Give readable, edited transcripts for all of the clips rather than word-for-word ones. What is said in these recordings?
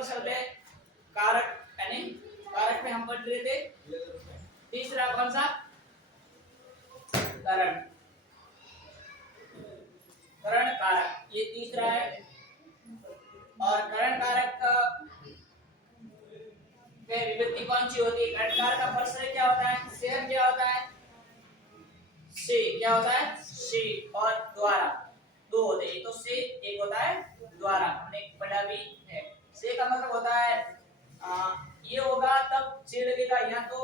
ऊपर चलते हैं। कारक यानी कारक में हम पढ़ रहे थे तीसरा कौन सा, करण, करण कारक, ये तीसरा है। और करण कारक में विभक्ति कौन सी होती है? करण कारक का प्रश्न क्या होता है? से क्या होता है? से क्या होता है? से और द्वारा, दो होते हैं, तो से एक होता है, द्वारा हमने पढ़ा भी है। से का मतलब होता है ये होगा तब से लगेगा या तो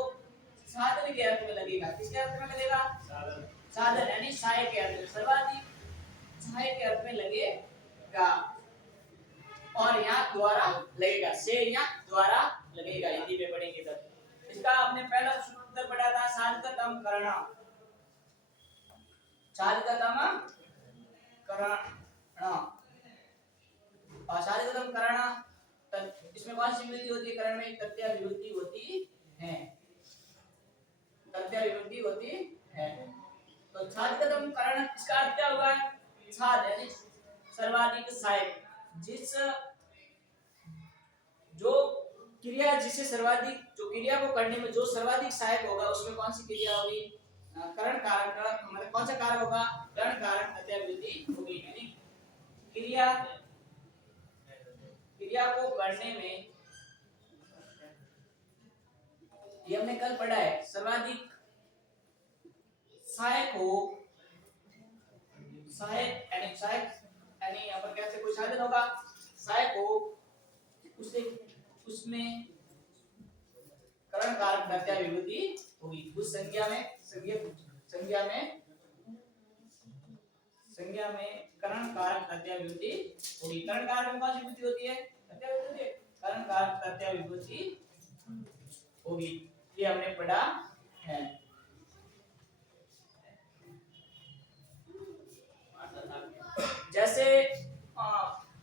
साधन के अर्थ में लगेगा। किसके अर्थ में लगेगा? साधन, साधन यानी सहायक के अर्थ में, सर्वाधिक सहायक के अर्थ में लगेगा। और यहाँ द्वारा लगेगा, से यहाँ द्वारा लगेगा, हिंदी में पढ़ेंगे तब। इसका आपने पहला सूत्र पढ़ा था साधकतम करण, साधकतम करण, और साधकतम करण, इसमें कौन सी विभक्ति होती है? करण में तृतीया विभक्ति होती है, तृतीया विभक्ति होती है। तो साधकतम करण इसका अर्थ क्या होगा? साध यानी सर्वाधिक सहायक, जिस जो क्रिया जिसे सर्वाधिक, जो क्रिया को करने में जो सर्वाधिक सहायक होगा उसमें कौन सी क्रिया होगी? करण कारक का मतलब कौन सा कारक होगा? करण कारक तृतीया विभक्ति होगी। यानी क्रिया, क्रिया को करने में, ये हमने कल पढ़ा है, सर्वाधिक सहायक हो, सहायक यानी सहायक यानी यहाँ पर कैसे कोई साधन होगा, सहायक हो, उसे उसमें करण कारक तृतीया विभक्ति होगी। उस संज्ञा में, संज्ञा में करण कारक तृतीया विभक्ति होगी। करण कारक में कौन सी विभक्ति होती है? तृतीया विभक्ति। करण कारक तृतीया विभक्ति होगी, ये हमने पढ़ा है। जैसे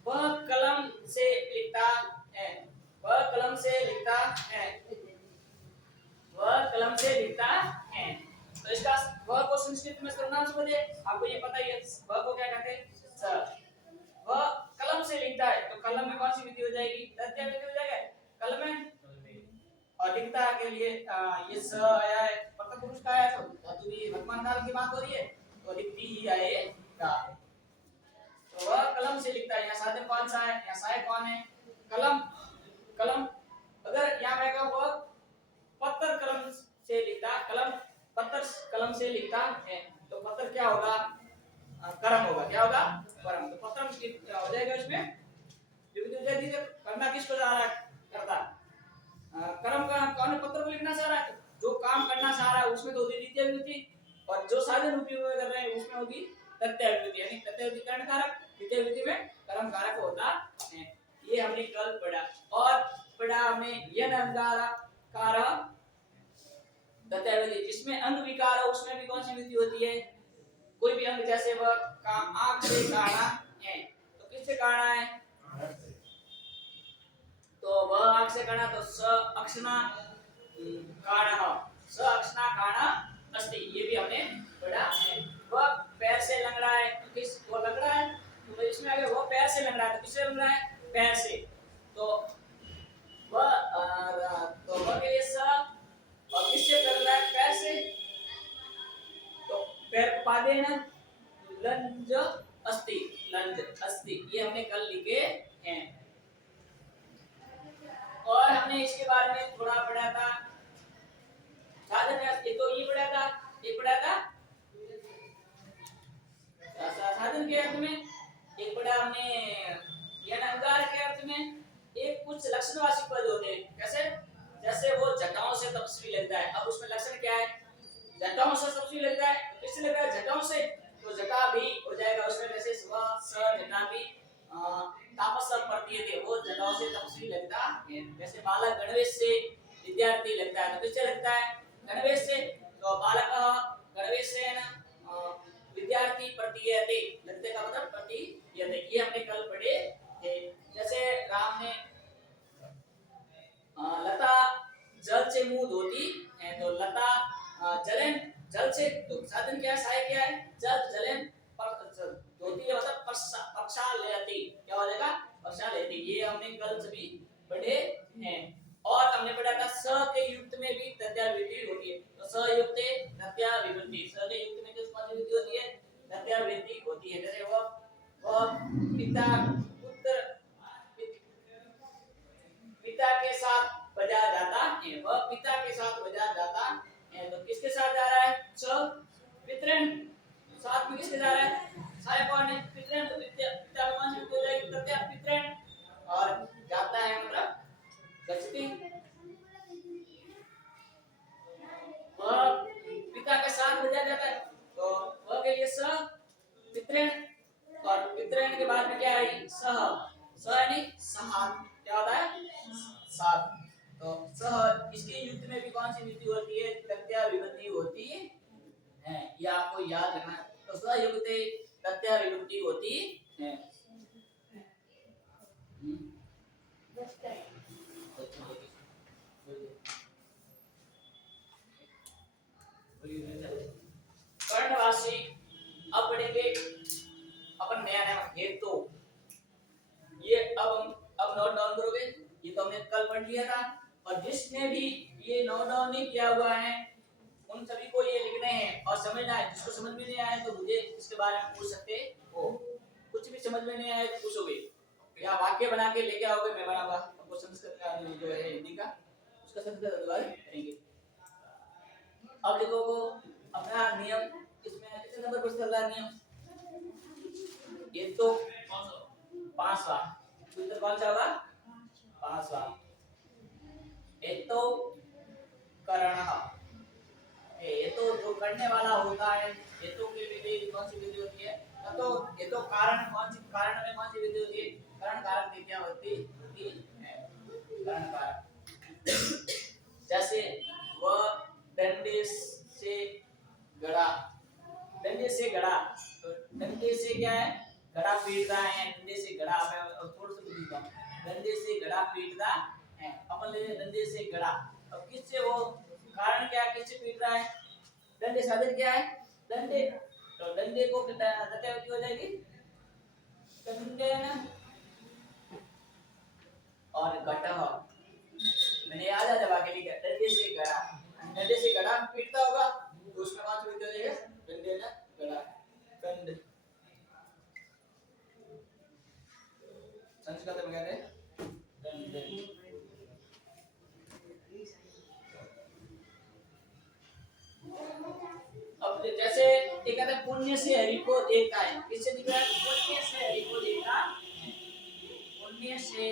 वह कलम से लिखता है, वह कलम से लिखता है, वह कलम से लिखता है। तो इसका वह को संस्कृत में सर्वनाम समझिए, आपको ये पता ही है वह को क्या कहते हैं? स। वह कलम से लिखता है, तो कलम में कौन सी विधि हो जाएगी? तृतीया विधि हो जाएगा कलम में। और लिखता के लिए ये स आया है, प्रथम पुरुष का आया, तो धातु भी वर्तमान काल की बात हो रही है, तो लिखती ही आएगा। तो वह कलम से लिखता है, यहाँ साधन कौन सा है? यहाँ सहायक कौन है? कलम, कलम। अगर यहाँ मैं कहूँ वह पत्थर कलम से लिखता, कलम पत्थर कलम से लिखता है, तो पत्थर क्या होगा? कर्म होगा। क्या होगा? कर्म। तो पत्थर हो जाएगा, इसमें विभक्ति हो जाएगी। करना किसको जा रहा है? करता। कर्म का कौन पत्थर को लिखना चाह रहा है, जो काम करना चाह रहा है उसमें तो होगी द्वितीय विभक्ति, और जो साधन उपयोग कर रहे हैं उसमें होगी तृतीय विभक्ति। यानी तृतीय विभक्ति करण कारक, द्वितीय विभक्ति में कर्म कारक होता है। ये हमने कल पढ़ा। और पढ़ा हमने यन अंगाकार तृतीय विभक्ति, जिसमें अंग विकार हो उसमें भी कौन सी विभक्ति होती है? कोई भी अंग, जैसे वह आंख से काढ़ा है, तो किससे काढ़ा है? तो वह आंख से काढ़ा, तो स अक्षना काढ़ा, स अक्षना काढ़ा अस्ति, ये भी हमने पढ़ा है। वह पैर से लंगड़ा है, तो किस वो लंगड़ा है, तो इसमें आगे वो पैर से लंगड़ा है, तो किससे लंगड़ा है? पैर से। तो वह के लिए स, और किससे कर रहा है? पैर से। तो पैर पादेन लंज अस्ति, लंज अस्ति, ये हमने कल लिखे हैं। और हमने इसके बारे में थोड़ा पढ़ा था, साधन ये तो ये पढ़ा था, ये पढ़ा था साधन के अर्थ में, एक पढ़ा हमने यनंगार के अर्थ में। एक कुछ लक्षणवाची पद होते हैं, कैसे? जैसे वो जटाओं से तपस्वी लगता है, अब उसमें लक्षण क्या है? जटाओं से तपस्वी लगता है, किससे लगता है? जटाओं से, तो जटा भी हो जाएगा उसमें, जैसे स्व स जटा भी तापस प्रतीयते, वो जटाओं से तपस्वी लगता है। जैसे बालक गणवेश से विद्यार्थी लगता है, तो किससे लगता है? गणवेश से। तो बालक गणवेश से है ना, विद्यार्थी प्रतीयते, लगते का मतलब प्रतीयते, ये हमने कल पढ़े थे। जैसे राम ने लता जल से मुंह धोती है, तो लता जलन जल से, तो साधन क्या है? सहायक क्या है? जल जलन धोती है, मतलब प्रक्षालयति, क्या हो जाएगा? प्रक्षालयति, ये हमने कल सभी बड़े हैं। और हमने पढ़ा था स के युक्त में भी तृतीया विभक्ति होती है। तो स युक्त तृतीया विभक्ति, स के युक्त में किस कौन सी विभक्ति होती है? तृतीया विभक्ति होती है। जैसे वो पिता पुत्र पिता के साथ बजा जाता है, वह पिता के साथ बजा जाता है। तो किसके साथ जा रहा है? स पितृण साथ में किसके जा रहा है? सारे कौन है? पितृण। तो पिता में कौन सी विभक्ति हो जाएगी? तृतीया पितृण। और जाता है मतलब गच्छति। वह पिता के साथ बजा जाता है, तो वह के लिए स पितृण। और पितृण के बाद में क्या है? सह। सह यानी साथ। क्या होता है? साथ। तो सह इसके युक्त में भी कौन सी विभक्ति होती है? तृतीया विभक्ति होती है। ये आपको याद रखना है। तो सह युक्त तृतीया विभक्ति होती है। कर्णवासी अब पढ़ेंगे अपन नया नया हेतु। ये अब नोट डाउन करोगे। ये तो हमने कल पढ़ लिया था। और जिसने भी ये नोट डाउन नहीं किया हुआ है उन सभी को ये लिखने हैं और समझना है। जिसको समझ में नहीं आया तो मुझे इसके बारे में पूछ सकते हो। कुछ भी समझ में नहीं आया तो पूछोगे या वाक्य बना के लेके आओगे, मैं बनाऊंगा। आपको संस्कृत का जो है हिंदी का उसका संस्कृत अनुवाद करेंगे। अब लिखोगे अपना नियम। इसमें कितने नंबर पर चल रहा है नियम? ये तो 5वां। उत्तर कौन सा होगा? 5वां। ये तो करणः। ये तो जो करने वाला होता है। ये तो के लिए कौन सी विधि होती है? तो ये तो कारण कौन सी? कारण में कौन सी विधि होती है? कारण कारक की क्या होती है? कारण कारक। जैसे वह डंडे से गड़ा। डंडे से गड़ा। तो डंडे से क्या है? गड़ा पीट रहा है। डंडे से गड़ा। मैं थोड़ा सा बुझता हूं। डंडे से गड़ा पीट रहा है। अपन ले डंडे से गड़ा। अब किससे वो कारण क्या? किससे पीट रहा है? डंडे साधन क्या है? डंडे। तो डंडे को तथ्यावती हो जाएगी डंडे और घटः। मैंने याद आ जब आगे लिखा डंडे से गड़ा। डंडे से गड़ा पीटता होगा तो उसमें कौन सी विधि हो जाएगा? डंडे ना गड़ा। कंड। संस्कृत में कहते हैं डंडे। अब जैसे एक कहते हैं पुण्य से हरि को देखता है। किससे दिख रहा है? पुण्य से हरि को देखता है। पुण्य से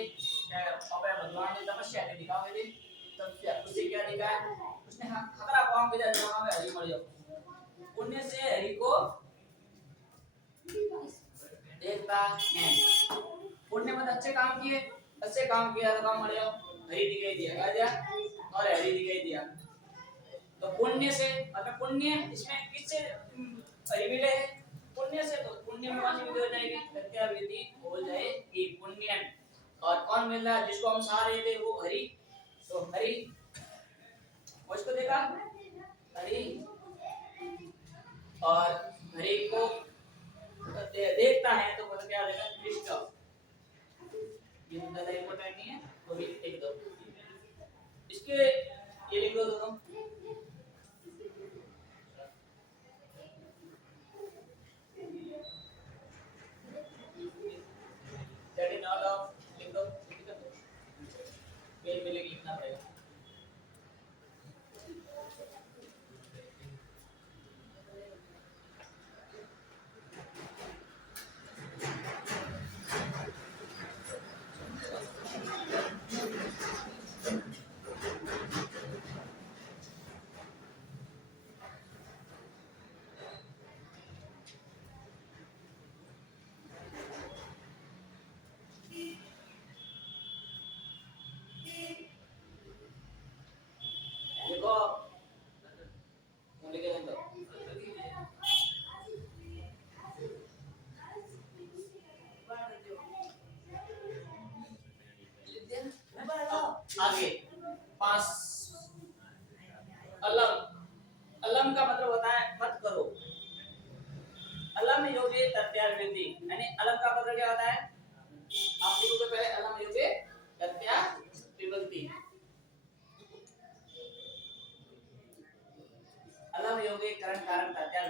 अपने भगवान ने तपस्या की दिखाओगे तपस्या उससे क्या दिखा है? उसने खतरा पाऊं के जगह में हरि मर जाओ। पुण्य से हरि को देखता है। पुण्य में अच्छे काम किए, अच्छे काम किया तो काम मर जाओ। हरि दिखाई दिया, क्या दिया? और हरि दिखाई दिया। तो पुण्य से मतलब पुण्य इसमें किससे हरि मिले? पुण्य से। तो पुण्य में कौन सी विधि हो जाएगी? तृतीया विधि हो जाएगी पुण्य। और कौन मिल रहा है? जिसको हम साह रहे थे वो हरि। तो हरि उसको देखा हरि और हरि को देखता है तो मतलब क्या हो जाएगा? कृष्ण। ये ज्यादा इंपॉर्टेंट नहीं है तो भी लिख दो। इसके ये लिख दो दोनों। चलिए नाउ लिख दो। पेन में लिखना पड़ेगा। देखो लिख दो। आगे 5 अलम। अलम का मतलब होता है मत करो। अलम योगे तथ्याविधि यानी अलम का मतलब क्या होता है? आप लिखोगे पहले अलम योगे तथ्याविधि।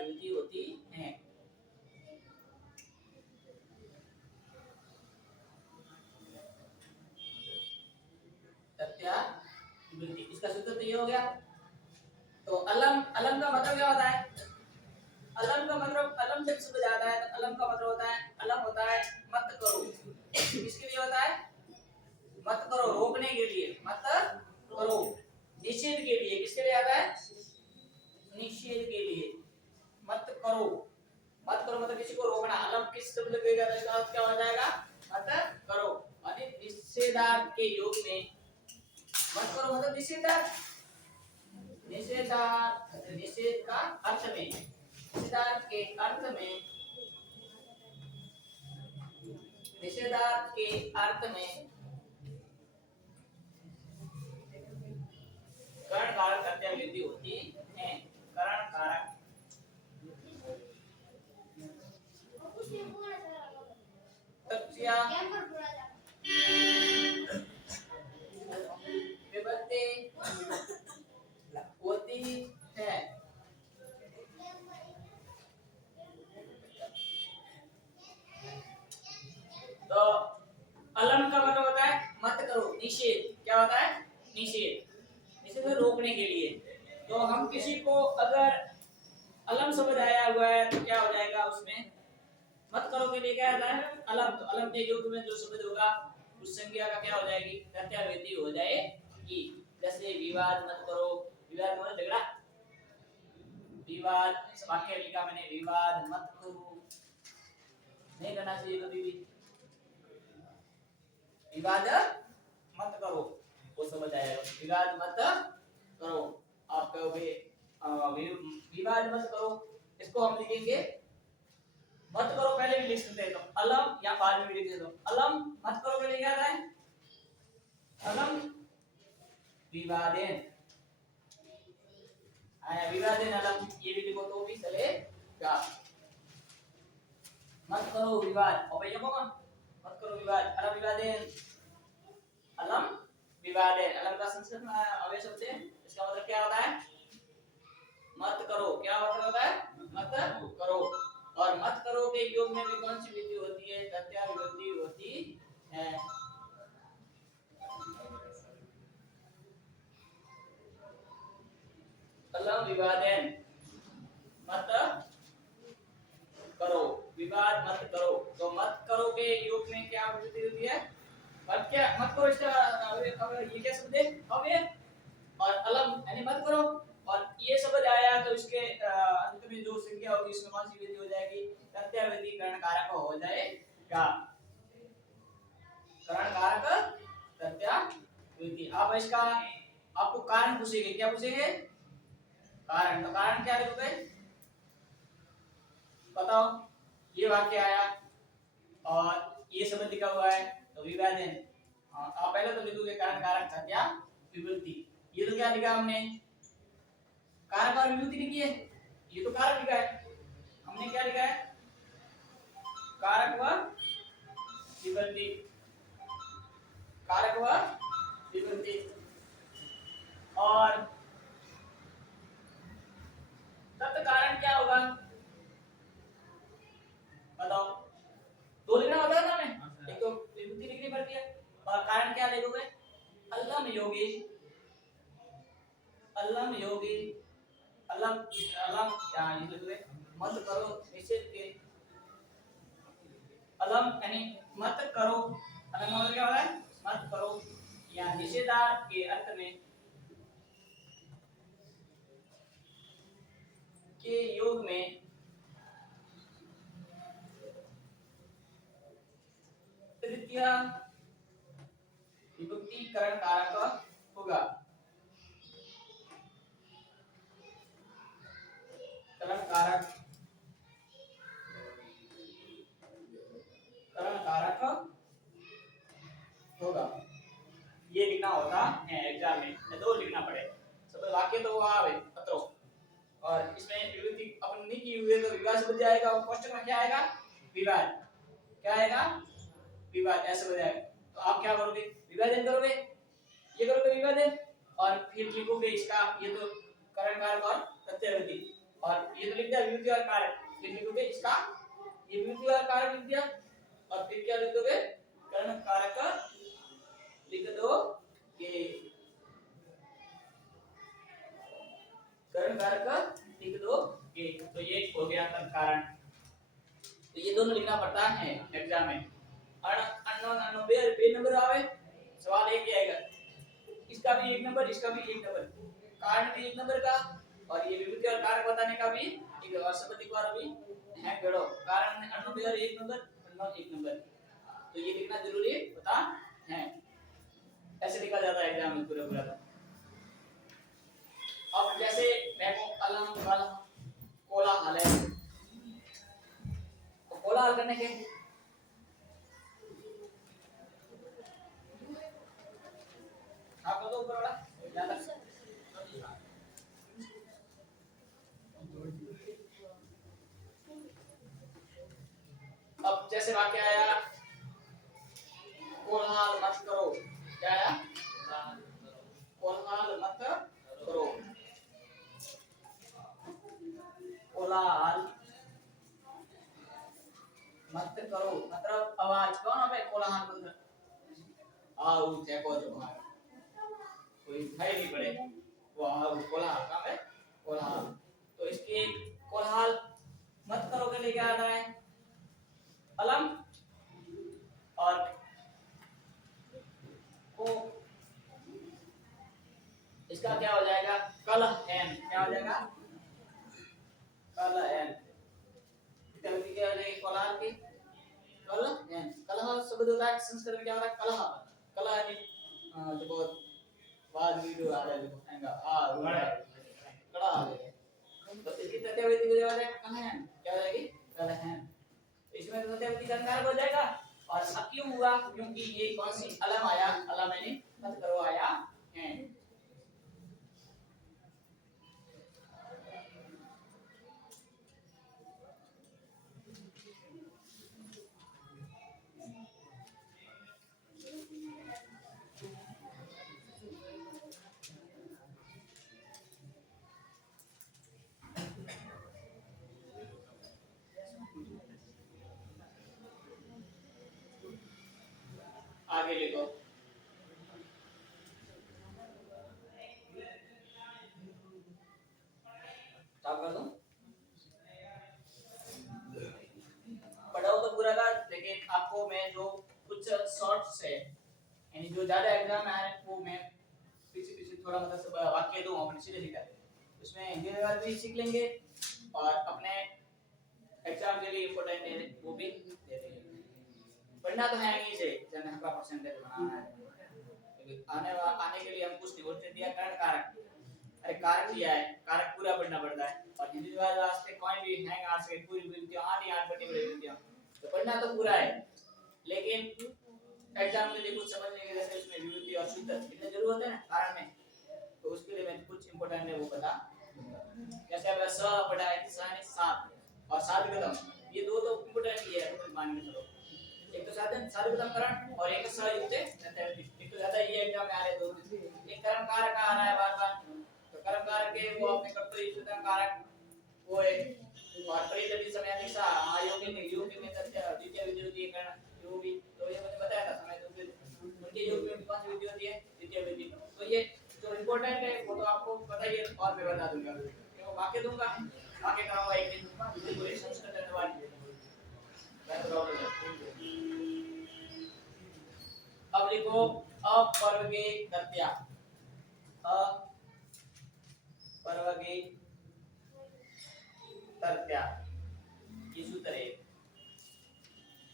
विभूति होती है। तथ्या विभूति, इसका सूत्र तो ये हो गया। तो अलम, अलम का मतलब क्या होता है? अलम का मतलब, अलम जब शब्द आता है तो अलम का मतलब होता है, अलम होता है मत करो। किसके लिए होता है? मत करो, रोकने के लिए, मत करो। निषेध के लिए, किसके लिए आता है? निषेध के लिए, मत करो। मत करो मतलब किसी को रोकना। अलम किस शब्द लगेगा तो इसका अर्थ क्या हो जाएगा? मत करो। यानी निषेधार्थ के योग में, मत करो मतलब निषेधार्थ, निषेधार्थ, निषेध का अर्थ में, निषेधार्थ के अर्थ में, निषेधार्थ के अर्थ में कर्ण कारक प्रत्यय होती है। कर्ण कारक तथ्या विभक्ति होती है। तो अलम का मतलब होता है मत करो, निषेध। क्या होता है? निषेध, निषेध रोकने के लिए। तो हम किसी को अगर अलम शब्द आया हुआ है तो क्या हो जाएगा उसमें? मत करो के लिए क्या आता है? अलम। तो अलम के योग में जो शब्द होगा उस संज्ञा का क्या हो जाएगी? प्रत्यावृत्ति हो जाएगी। जैसे विवाद मत करो, विवाद मतलब झगड़ा, विवाद, वाक्य लिखा मैंने, विवाद मत करो, नहीं करना चाहिए कभी भी, विवाद मत करो, वो समझ आएगा। विवाद मत करो, आप कहोगे विवाद मत करो, इसको हम लिखेंगे मत करो, पहले भी लिख सकते हैं तो अलम, या बाद में भी लिख देता हूं। अलम मत करो के लिए क्या आता है? अलम विवादेन, आया विवादेन अलम, ये भी लिखो तो भी चलेगा। मत करो विवाद, और भैया को मत करो विवाद, अलम विवादेन, अलम विवादेन। अलम का संस्कृत में अव्यय शब्द है, इसका मतलब क्या होता है? मत करो। क्या मतलब होता है? मत करो। और मत करो के योग में भी कौन सी विधि होती है? तथ्या विभक्ति होती है। अलम विवादेन, मत करो, विवाद मत करो। तो मत करो के योग में क्या विधि होती है? मत, क्या मत करो, इसका ये क्या शब्द है? अव्यय। और अलम यानी मत करो, और ये शब्द आया तो इसके अंत में जो संज्ञा होगी इसमें कौन सी विधि हो जाएगी? प्रत्यावृत्ति कर्ण कारक हो जाएगा। कर्ण कारक प्रत्यावृत्ति। अब इसका आपको कारण पूछेंगे, क्या पूछेंगे? कारण। तो कारण क्या लिखोगे? बताओ, ये वाक्य आया और ये शब्द लिखा हुआ है तो विवादन, आप पहले तो लिखोगे कारण कारक प्रत्यावृत्ति। ये तो क्या लिखा हमने? कारक और विभूति लिखी है, ये तो कारक लिखा है, हमने क्या लिखा है? कारक व विभूति, कारक व विभूति। और तत् कारण क्या होगा? बताओ, दो लिखना होता है ना हमें, एक तो विभूति लिखनी पड़ती है, और कारण क्या लिखोगे? अलम योगी, अलम योगी, अलम, अलम क्या ये लिखोगे? मत करो, निषेध के, अलम यानी मत करो। अलम मतलब क्या होता है? मत करो, या निषेधार्थ के अर्थ में के योग में तृतीय विभक्ति करण कारक होगा। करण कारक, करण कारक होगा, ये लिखना होता है एग्जाम में, दो लिखना पड़े सब वाक्य तो वो आवे पत्रों, और इसमें विभक्ति अपन नहीं की हुई है तो विवाद शब्द जाएगा, और क्वेश्चन में क्या आएगा? विवाद। क्या आएगा? विवाद ऐसे हो जाएगा। तो आप क्या करोगे? विभाजन करोगे, ये करोगे विभाजन, और फिर लिखोगे इसका, ये तो करण कारक और प्रत्यावृत्ति, और ये तो लिख दिया विभूति और कारक, फिर लिखोगे इसका ये विभूति और कारक लिख दिया और फिर क्या लिख दोगे कर्ण कारक लिख दो ये कर्ण कारक लिख दो ये, तो ये हो गया तन कारण। तो ये दोनों लिखना पड़ता है एग्जाम में। अननोन अननोन बे नंबर आवे सवाल एक ही आएगा, इसका भी एक नंबर इसका भी एक नंबर, कारण भी एक नंबर का और ये विभूति और कारक बताने का भी एक और शब्द एक बार भी है गड़ो कारण अननोन बेयर एक नंबर अननोन एक नंबर, तो ये लिखना जरूरी होता है। ऐसे लिखा जाता है एग्जाम में पूरा पूरा। अब जैसे देखो अलम कलम कोलाहल है, तो कोलाहल करने के आप बताओ ऊपर वाला ज्यादा। अब जैसे वाक्य आया कोलाहल मत करो, क्या आया कोलाहल मत करो, कोलाहल मत करो मतलब आवाज कौन है भाई कोलाहल मतलब आओ देखो तो बाहर कोई भाई नहीं पड़े वो आओ कोलाहल काम है कोलाहल, तो इसके कोलाहल मत करो के लिए क्या आता है अलम और को इसका क्या हो जाएगा कल एन, क्या हो जाएगा कल एन, क्या हो जाएगी कोलाहल की कल एन, कलह शब्द होता है संस्कृत में क्या होता है कलह, कलह यानी देखो वाद वीडियो आ रहा है देखो आएगा कड़ा आ गया, तो इसकी तथ्यविधि हो जाएगा कलहन, क्या हो जाएगी कलहन, इसमें तो तथ्यविधि का कारक हो जाएगा। और अब क्यों हुआ क्योंकि ये कौन सी अलम आया, अलम यानी मत करो आया है। आगे लिखो स्टॉप कर दूं पढ़ाओ तो पूरा का, लेकिन आपको मैं जो कुछ शॉर्ट्स है यानी जो ज्यादा एग्जाम में आ रहे हैं वो मैं पीछे पीछे थोड़ा मतलब वाक्य दूं अपने सीधे सीधे, उसमें हिंदी में भी सीख लेंगे और अपने एग्जाम के लिए इंपॉर्टेंट है वो भी दे देंगे। पढ़ना तो है ही से जन का परसेंटेज बनाना है, आने के लिए हम कुछ नहीं बोलते दिया कारण कारक, अरे कारक लिया है कारक पूरा पढ़ना पड़ता है और हिंदी विभाग वास्ते कोई भी हैंग आ सके पूरी विद्या आनी आठ पर्टिकुलर विद्या तो पढ़ना तो पूरा है, लेकिन एग्जाम के लिए कुछ समझने के जैसे उसमें विभूति और सूत्र इतने जरूरत है ना कारण में, तो उसके लिए मैं कुछ इंपॉर्टेंट है वो बता जैसे अब स पढ़ा है साने सात और सात कदम, ये दो तो इंपॉर्टेंट ही है तो मान के चलो, एक तो साधन सात कदम करण और एक सहयुक्त एक तो ज्यादा ये एग्जाम में आ रहे दो, एक कर्म कारक आ रहा है बार बार, तो कर्म कारक के वो अपने कर्तव्य सूत्र कारक वो है और परिचय समय दिशा आयोगिक योग में तथ्य द्वितीय विधि होती है कारण जो भी, तो ये मैंने बताया था समय तो फिर उनके योग में कौन सी विधि होती है द्वितीय विधि, तो ये जो इंपॉर्टेंट है वो तो आपको पता ही है और मैं बता दूंगा मैं वाक्य दूंगा वाक्य कराऊंगा एक दिन पूरे संस्कृत अनुवाद अब लिखो अपर्वगे तथ्या अपर्वगे तथ्या ये सूत्र है,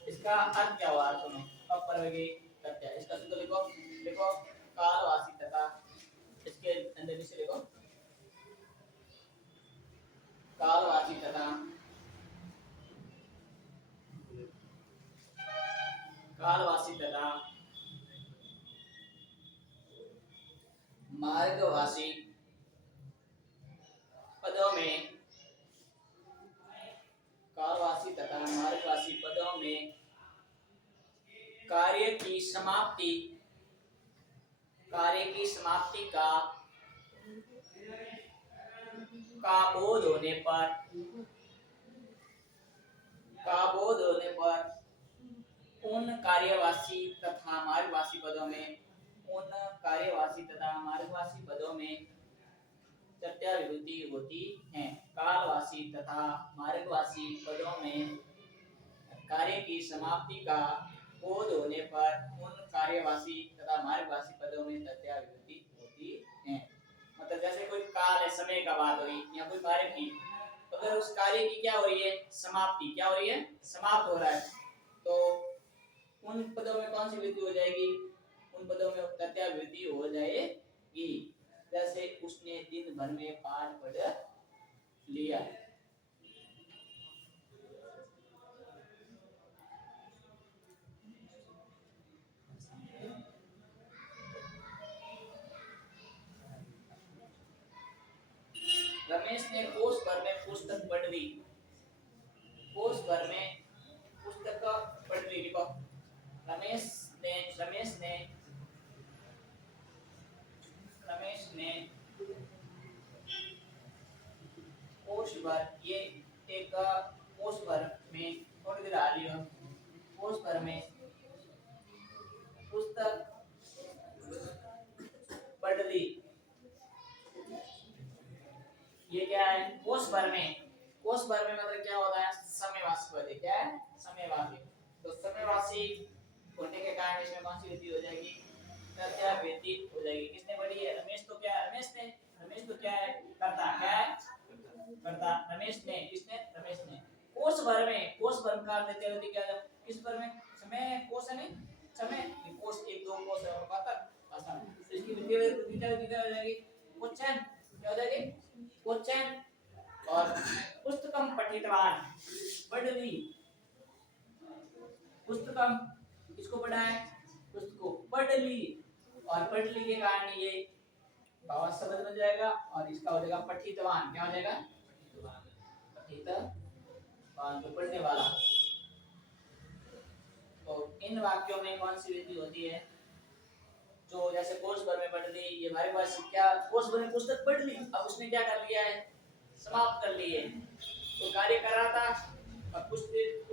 इसका अर्थ क्या हुआ सुनो अपर्वगे तथ्या, इसका सूत्र लिखो लिखो कालवासी तथा, इसके अंदर भी से लिखो कालवासी तथा कालवासी तथा मार्गवासी पदों में, कालवासी तथा मार्गवासी पदों में कार्य की समाप्ति का का बोध होने पर उन कार्यवाची तथा मार्गवाची पदों में तृतीया विभूति होती है। कालवाची तथा मार्गवाची पदों में कार्य की समाप्ति का बोध होने पर उन कार्यवाची तथा मार्गवाची पदों में तृतीया विभूति होती है। मतलब जैसे कोई काल है, समय का बात हुई या कोई कार्य की, तो अगर उस कार्य की क्या हो रही है, समाप्ति, क्या हो रही है, समाप्त हो रहा है, तो उन पदों में कौन सी विभूति हो जाएगी, उन पदों में तृतीया विभूति हो जाएगी। जैसे उसने दिन भर में पाठ पढ़ लिया। रमेश ने कोष भर में पुस्तक पढ़ ली। कोष भर में पुस्तक पढ़ ली। देखो रमेश ने कोष भर, ये एक कोष भर में थोड़ी देर आ रही हो, कोष भर में पुस्तक पढ़ ली। ये क्या है, कोष भर में मतलब क्या होता है, समयवाची पद है। क्या है, समयवाची। तो समयवाची होने के कारण इसमें कौन सी विधि हो जाएगी, तृतीया विधि हो जाएगी। किसने पढ़ी है, रमेश तो क्या है, रमेश तो क्या है, करता, क्या है, करता। रमेश ने, किसने, रमेश ने। कोष भर का तृतीया विधि क्या है, किस भर में, समय, कोष है नहीं, समय, कोष एक दो कोष है और पात्र आसान। तो इसकी विधि क्या हो जाएगी, क्वेश्चन, क्या हो जाएगी, क्वेश्चन। और पुस्तकम पठितवान, पढ़ ली। पुस्तकम किसको पढ़ा है, पुस्तको पढ़ ली, और पढ़ ली के कारण ये भाव शब्द बन जाएगा और इसका हो जाएगा पठितवान। क्या हो जाएगा, पठितवान, तो पढ़ने वाला। तो इन वाक्यों में कौन सी विधि होती है, जो जैसे कोर्स भर में पढ़ ली, ये हमारे पास क्या, कोर्स भर में पुस्तक पढ़ ली, अब उसने क्या कर लिया है, समाप्त कर ली है। तो कार्य कर रहा था और कुछ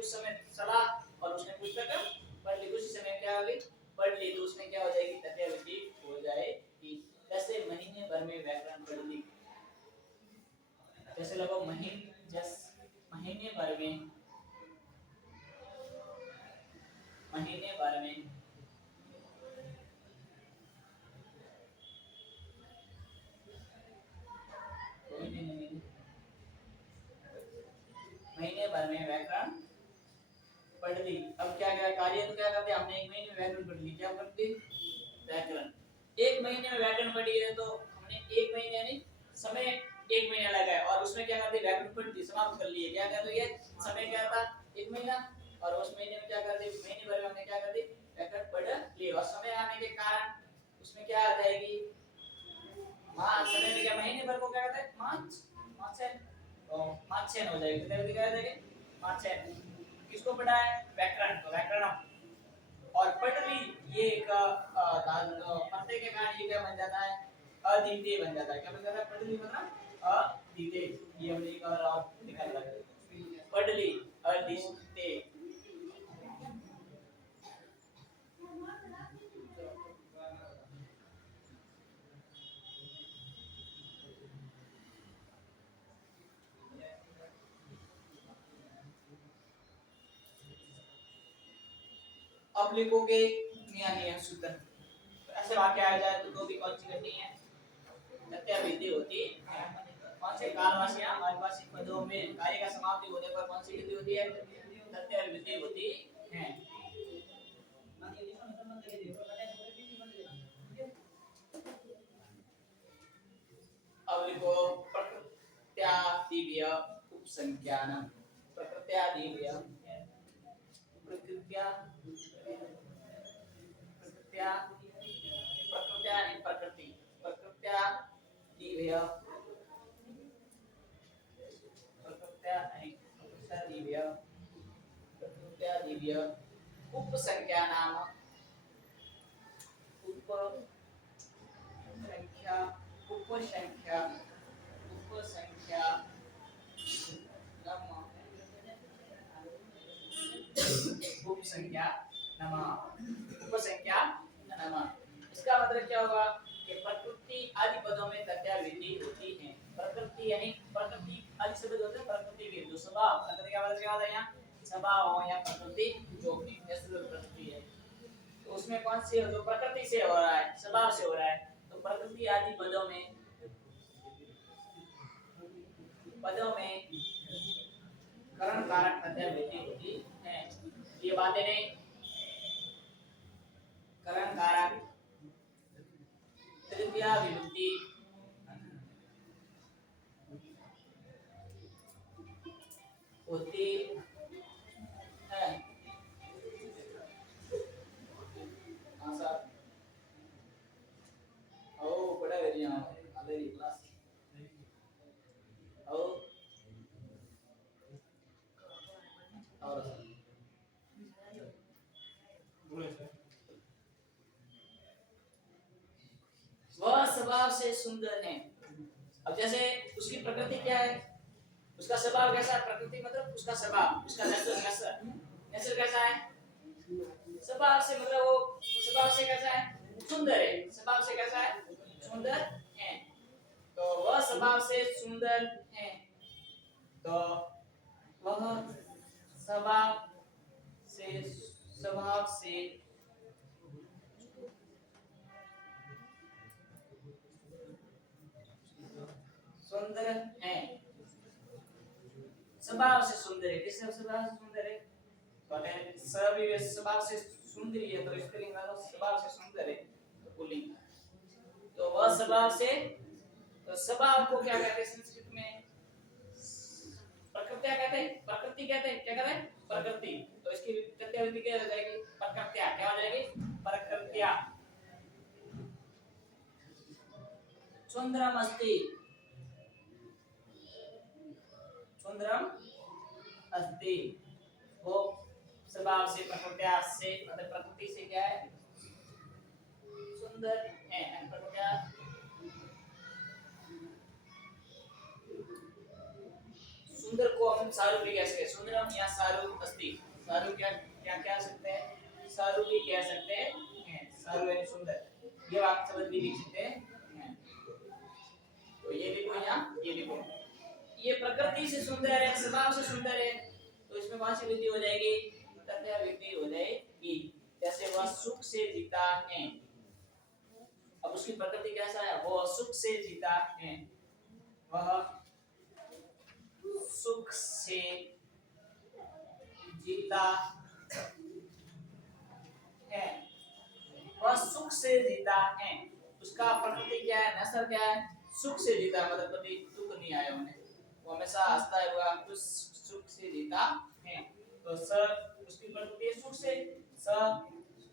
समय चला और उसने पुस्तक पढ़ ली, कुछ समय क्या हो गई, पढ़ ली, तो उसमें क्या हो जाएगी, तृतीया विधि हो जाएगी। जैसे महीने भर में व्याकरण पढ़ ली, जैसे लगो महीने भर में महीने भर में व्याकरण पढ़ ली। अब क्या क्या कार्य, तो क्या करते, हमने एक महीने में व्याकरण पढ़ ली, क्या करते, व्याकरण। एक महीने में व्याकरण पढ़ी है, तो हमने एक महीने यानी समय एक महीना लगाया और उसमें क्या करते, व्याकरण पढ़ ली, समाप्त कर लिए। क्या कर दिए, समय क्या था, एक महीना, और उस महीने में क्या करते, महीने भर में हमने क्या कर दी, व्याकरण पढ़ ली। और समय आने के कारण उसमें क्या आ जाएगी, मार्च, समय में क्या, महीने भर को क्या कहते हैं, मार्च, मार्चन हो जाएगी। कितने क्या हो जाएगी, मार्चन। किसको पढ़ा है, व्याकरण, तो व्याकरण। और पढ़ ली, ये एक प्रत्यय के कारण ये क्या बन जाता है, अद्वितीय बन जाता है। क्या बन जाता है, पढ़ ली मतलब अद्वितीय। ये हमने एक और निकाल लिया, पढ़ ली अद्वितीय। अब लिखोगे नियम सूत्र, तो ऐसे वाक्य आ जाए तो भी कौन सी करनी है, तृतीया विधि होती है। कौन से कालवाची या मार्गवाची पदों में कार्य का समाप्ति होने पर कौन सी विधि होती है, तृतीया विधि होती है। अब लिखो प्रकृत्यादिव्य उपसंख्यानम, प्रकृत्यादिव्य, प्रकृत्या प्रकृत्या प्रकृत्या प्रकृति, प्रकृत्यादिव्य, प्रकृत्यादिव्य उपसंख्यानाम, उपसंख्या, उपसंख्या उपसंख्या नमः, उपसंख्या नमः। इसका मतलब क्या होगा कि प्रकृति आदि पदों में प्रत्यावृत्ति होती है। प्रकृति यानी प्रकृति आदि शब्द होते हैं प्रकृति के जो स्वभाव, प्रकृति का मतलब क्या होता है यहाँ स्वभाव हो या प्रकृति जो भी नेचुरल प्रकृति है, तो उसमें कौन सी जो प्रकृति से हो रहा है, स्वभाव से हो रहा है, तो प्रकृति आदि पदों में करण कारक प्रत्यावृत्ति होती है। ये बातें नहीं, करण कारक तृतीया विभक्ति होती है। हाँ सर, ओ बड़ा वेरिया अलग क्लास ओ और वह स्वभाव से सुंदर है। अब जैसे उसकी प्रकृति क्या है, उसका स्वभाव कैसा है, प्रकृति मतलब उसका स्वभाव, उसका नेचर कैसा है, स्वभाव से मतलब वो स्वभाव से कैसा है, सुंदर है, स्वभाव से कैसा है, सुंदर है। तो वह स्वभाव से सुंदर है, तो वह स्वभाव से सुंदर है, स्वभाव से सुंदर है, किस स्वभाव से सुंदर है, तो सभी स्वभाव से सुंदरी है, तो स्त्रीलिंग वाला स्वभाव से सुंदर है तो पुल्लिंग। तो वह स्वभाव से, तो स्वभाव को क्या कहते हैं संस्कृत में, प्रकृति कहते हैं, प्रकृति कहते हैं, क्या कहते हैं प्रकृति, तो इसकी प्रत्यावृत्ति क्या हो जाएगी, प्रकृत्या, क्या हो जाएगी प्रकृत्या। सुंदरम अस्ति, सुंदरम अस्ति, वो स्वभाव से प्रकृत्या से मतलब प्रकृति से क्या है सुंदर है, प्रकृत्या सुंदर को हम सारू भी कह सकते हैं, सुंदरम या सारू अस्ति, सारू क्या क्या कह सकते हैं, सारू भी कह सकते हैं, सारू यानी सुंदर, ये वाक्य शब्द भी लिख सकते हैं। तो ये लिखो यहाँ, ये लिखो, ये प्रकृति से सुंदर है, स्वभाव से सुंदर है, तो इसमें कौन सी वृद्धि हो जाएगी, प्रत्यावृत्ति हो जाएगी। जैसे वह सुख से जीता है, अब उसकी प्रकृति कैसा है, वो सुख से जीता है, वह सुख से जीता है, वह सुख से जीता है, उसका प्रकृति क्या है, नसर क्या है, सुख से जीता, मतलब कभी दुख नहीं आया उन्हें, वो हमेशा हंसता है, वह खुश सुख से जीता है। तो स उसकी प्रकृति सुख से, स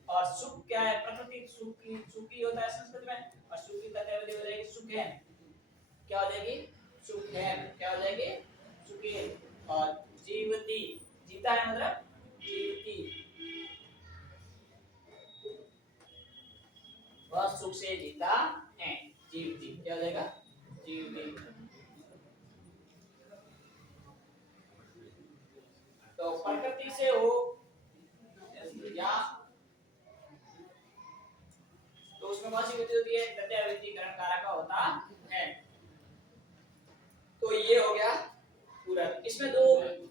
और सुख क्या है, प्रकृति सुखी सुखी होता है संस्कृत में, और सुख की प्रत्यावृत्ति हो जाएगी सुख है, क्या हो जाएगी सुख है, क्या हो जाएगी सुखी है। और जीवती, जीता है मतलब जीवती, वह सुख से जीता है, जीवती क्या हो जाएगा जीवती। तो प्रकृति से हो या तो उसमें कौन सी वृत्ति होती है, प्रत्यावृत्तिकरण कारक होता है। तो ये हो गया पूरा, इसमें दो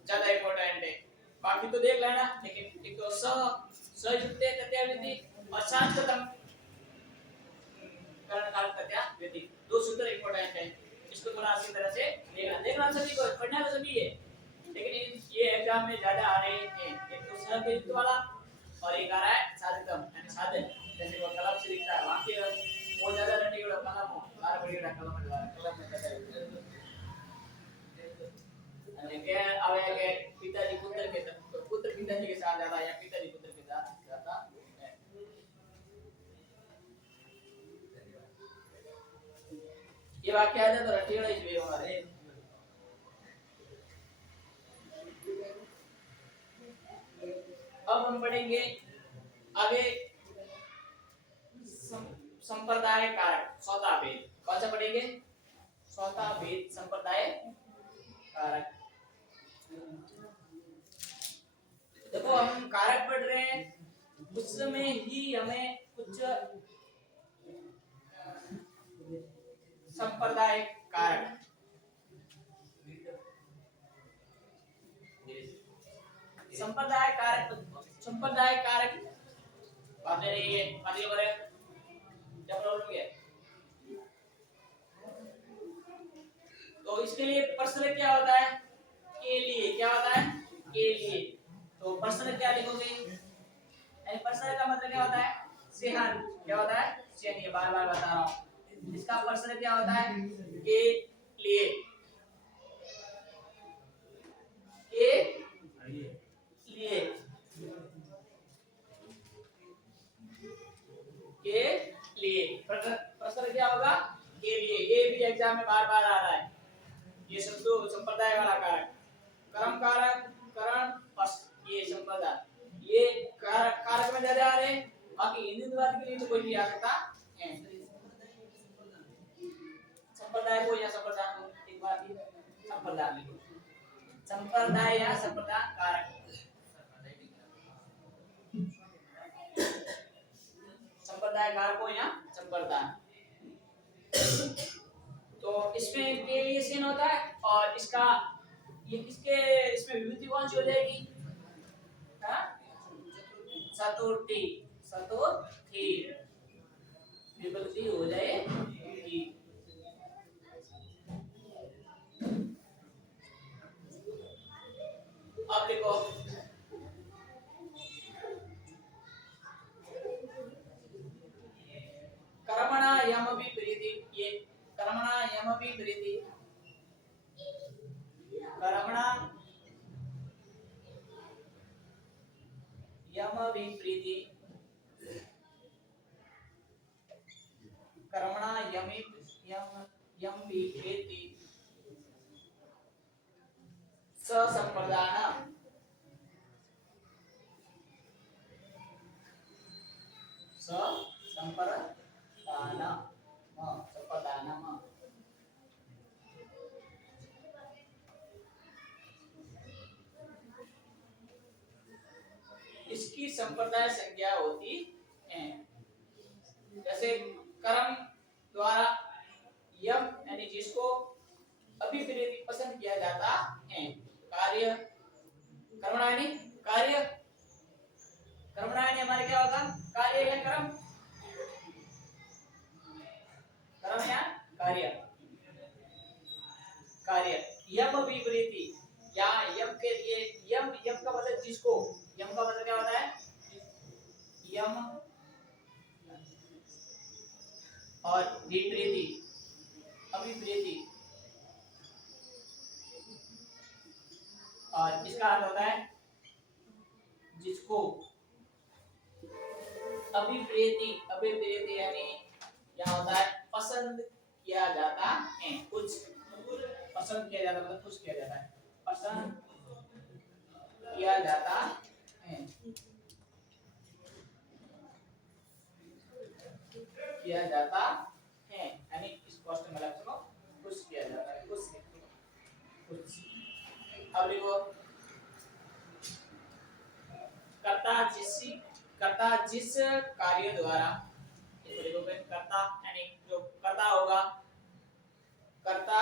ज्यादा इंपॉर्टेंट है, बाकी तो देख लेना, लेकिन एक तो सयुक्त प्रत्यावृत्ति और सार्थकतम करण कारक प्रत्यावृत्ति, दो सूत्र इंपॉर्टेंट है, इसको थोड़ा अच्छी तरह से देखना सभी को, पढ़ना तो सभी है, लेकिन ये एग्जाम में ज्यादा आ रहे हैं, एक तो सयुक्त वाला और एक आ रहा है सार्थकतम यानी साधन, जैसे वो कलम से लिखता है, वहां पे वो ज्यादा रटने वाला कलम हो, बार बड़ी रटा कलम में कहता है के आवे के पिताजी पुत्र के पुत्र पिताजी के साथ जाता या पिताजी पुत्र के साथ जाता है। ये वाक्य आ जाए तो रटियोड़ा इस वे हमारे। अब हम पढ़ेंगे आगे संप्रदाय कारक, सौता भेद, कौन सा पढ़ेंगे, सौता भेद संप्रदाय कारक। देखो हम कारक पढ़ रहे हैं, उस समय ही हमें कुछ संप्रदाय कारक, संप्रदाय कारक, संप्रदाय कारक आपने ये आगे बढ़े क्या प्रॉब्लम है। तो इसके लिए प्रश्न क्या होता है, के लिए क्या होता है, के लिए। तो प्रश्न क्या लिखोगे, यानी प्रश्न का मतलब क्या होता है, सेहन, क्या होता है सेहन, ये बार बार बता रहा हूँ। इसका प्रश्न क्या होता है, के लिए, के लिए, के लिए। प्रश्न क्या होगा, के लिए। ये भी एग्जाम में बार बार आ रहा है, ये शब्दों संप्रदाय वाला कारक, कर्म कारक, करण, ये संप्रदाय, ये कारक कारक में ज्यादा आ रहे हैं। बाकी हिंदुत्ववाद के लिए तो कोई भी आ सकता है। संप्रदाय को या संप्रदाय को एक बार संप्रदाय लिखो, संप्रदाय या संप्रदाय कारक, संप्रदाय कारक या संप्रदाय। तो इसमें के लिए सीन होता है, और इसका ये किसके, इसमें विभूति कौन सी हो जाएगी, हाँ चतुर्थी, चतुर्थी विभूति हो जाएगी। अब देखो कर्मणा यम विपरीति, ये कर्मणा यम विपरीति, कर्मणा यम विपरीति, कर्मणा यम यम विपरीति ससंप्रदान, ससंप्रदान, संप्रदानम। इसकी संप्रदाय संज्ञा होती है। जैसे कर्म द्वारा यम यानी जिसको अभिप्रेति पसंद किया जाता है, कार्य कर्मणा यानी कार्य, कर्मणा यानी हमारे क्या होगा, कार्य या कर्म, कर्म या कार्य, कार्य। यम विपरीति, या यम के लिए, यम यम का मतलब जिसको, यम का मतलब क्या होता है, यम और विपरीति, अभिप्रेति, और इसका अर्थ होता है जिसको अभिप्रेति, अभिप्रेति यानी क्या होता है, पसंद किया जाता है, कुछ पसंद किया जाता है, मतलब कुछ किया जाता है, पसंद किया जाता है, किया जाता है, यानी इस क्वेश्चन में लक्ष्य को कुछ किया जाता है, कुछ कुछ। अब देखो कर्ता जिस कार्य द्वारा, देखो कर्ता यानी जो कर्ता होगा, कर्ता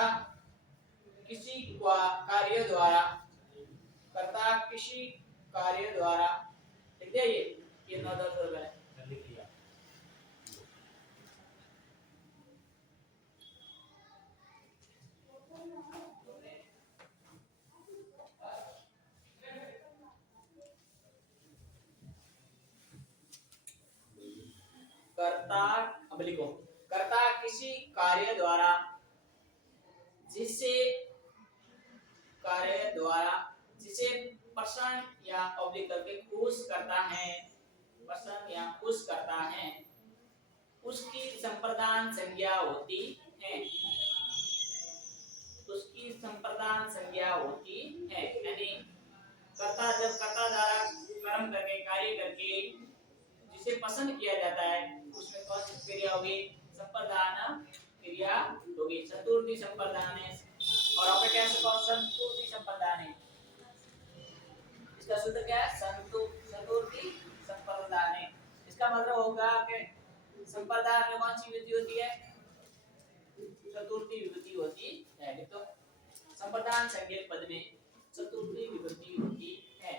किसी कार्य द्वारा, कर्ता किसी कार्य द्वारा, लिख दिया ये 9-10 रुपए लिख दिया। कर्ता, अब लिखो कर्ता किसी कार्य द्वारा, जिसे कार्य द्वारा जिसे पसंद या ऑब्लिक करके खुश करता है, पसंद या खुश करता है, उसकी संप्रदान संज्ञा होती है, उसकी संप्रदान संज्ञा होती है। यानी कर्ता जब कर्ता द्वारा कर्म करके, कार्य करके जिसे पसंद किया जाता है, उसमें कौन सी क्रिया होगी, संप्रदान क्रिया होगी, चतुर्थी संप्रदान है। और आपका क्या संतुर्ति संप्रदान है, इसका सूत्र क्या है? चतुर्थी संप्रदान। इसका मतलब होगा कि संप्रदान में कौन सी विधि होती है? चतुर्थी विभक्ति होती है। तो संप्रदान संज्ञक पद में चतुर्थी विभक्ति होती है,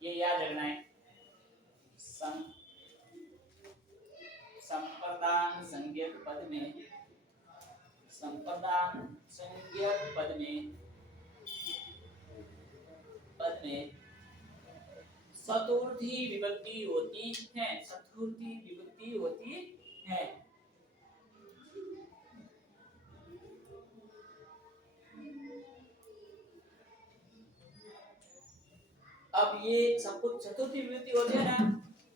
ये याद रखना है। संप्रदान संज्ञक पद में, संप्रदान संज्ञक पद में चतुर्थी विभक्ति होती है, चतुर्थी विभक्ति होती है। अब ये सब कुछ चतुर्थी विभक्ति होती है ना,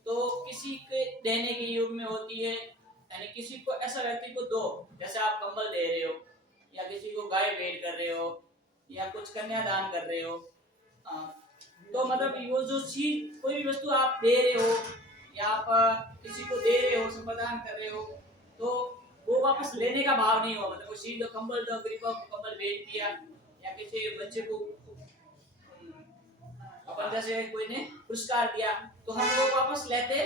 तो किसी के देने के योग में होती है, यानी किसी को ऐसा व्यक्ति को दो, जैसे आप कंबल दे रहे हो, या किसी को गाय भेंट कर रहे हो, या कुछ कन्यादान कर रहे हो, तो मतलब वो जो चीज, कोई भी वस्तु आप दे रहे हो या आप किसी को दे रहे हो, संप्रदान कर रहे हो, तो वो वापस लेने का भाव नहीं हो। मतलब वो चीज जो कंबल दो, गरीब को कंबल भेंट किया, या किसी बच्चे को अपन जैसे कोई ने पुरस्कार दिया, तो हम वो वापस लेते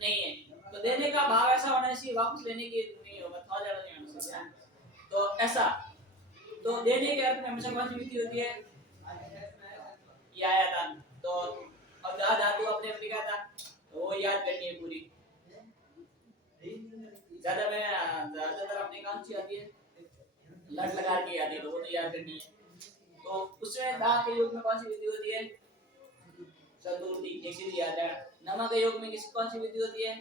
नहीं है। तो देने का भाव ऐसा होना चाहिए, वापस लेने की नहीं होगा, थोड़ा ज्यादा नहीं होना चाहिए। तो ऐसा, तो देने के अर्थ में हमेशा कौन सी विधि होती है? ये आया था। तो अब धातु अपने लिखा था, तो वो याद करनी है पूरी। ज्यादातर अपने कौन सी आती है? लट लगा के आती है, तो वो तो याद करनी है। तो उसमें दा के योग में कौन सी विधि होती है? चतुर्थी। एक सीधी याद है। नमा के योग में किस कौन सी विधि होती है?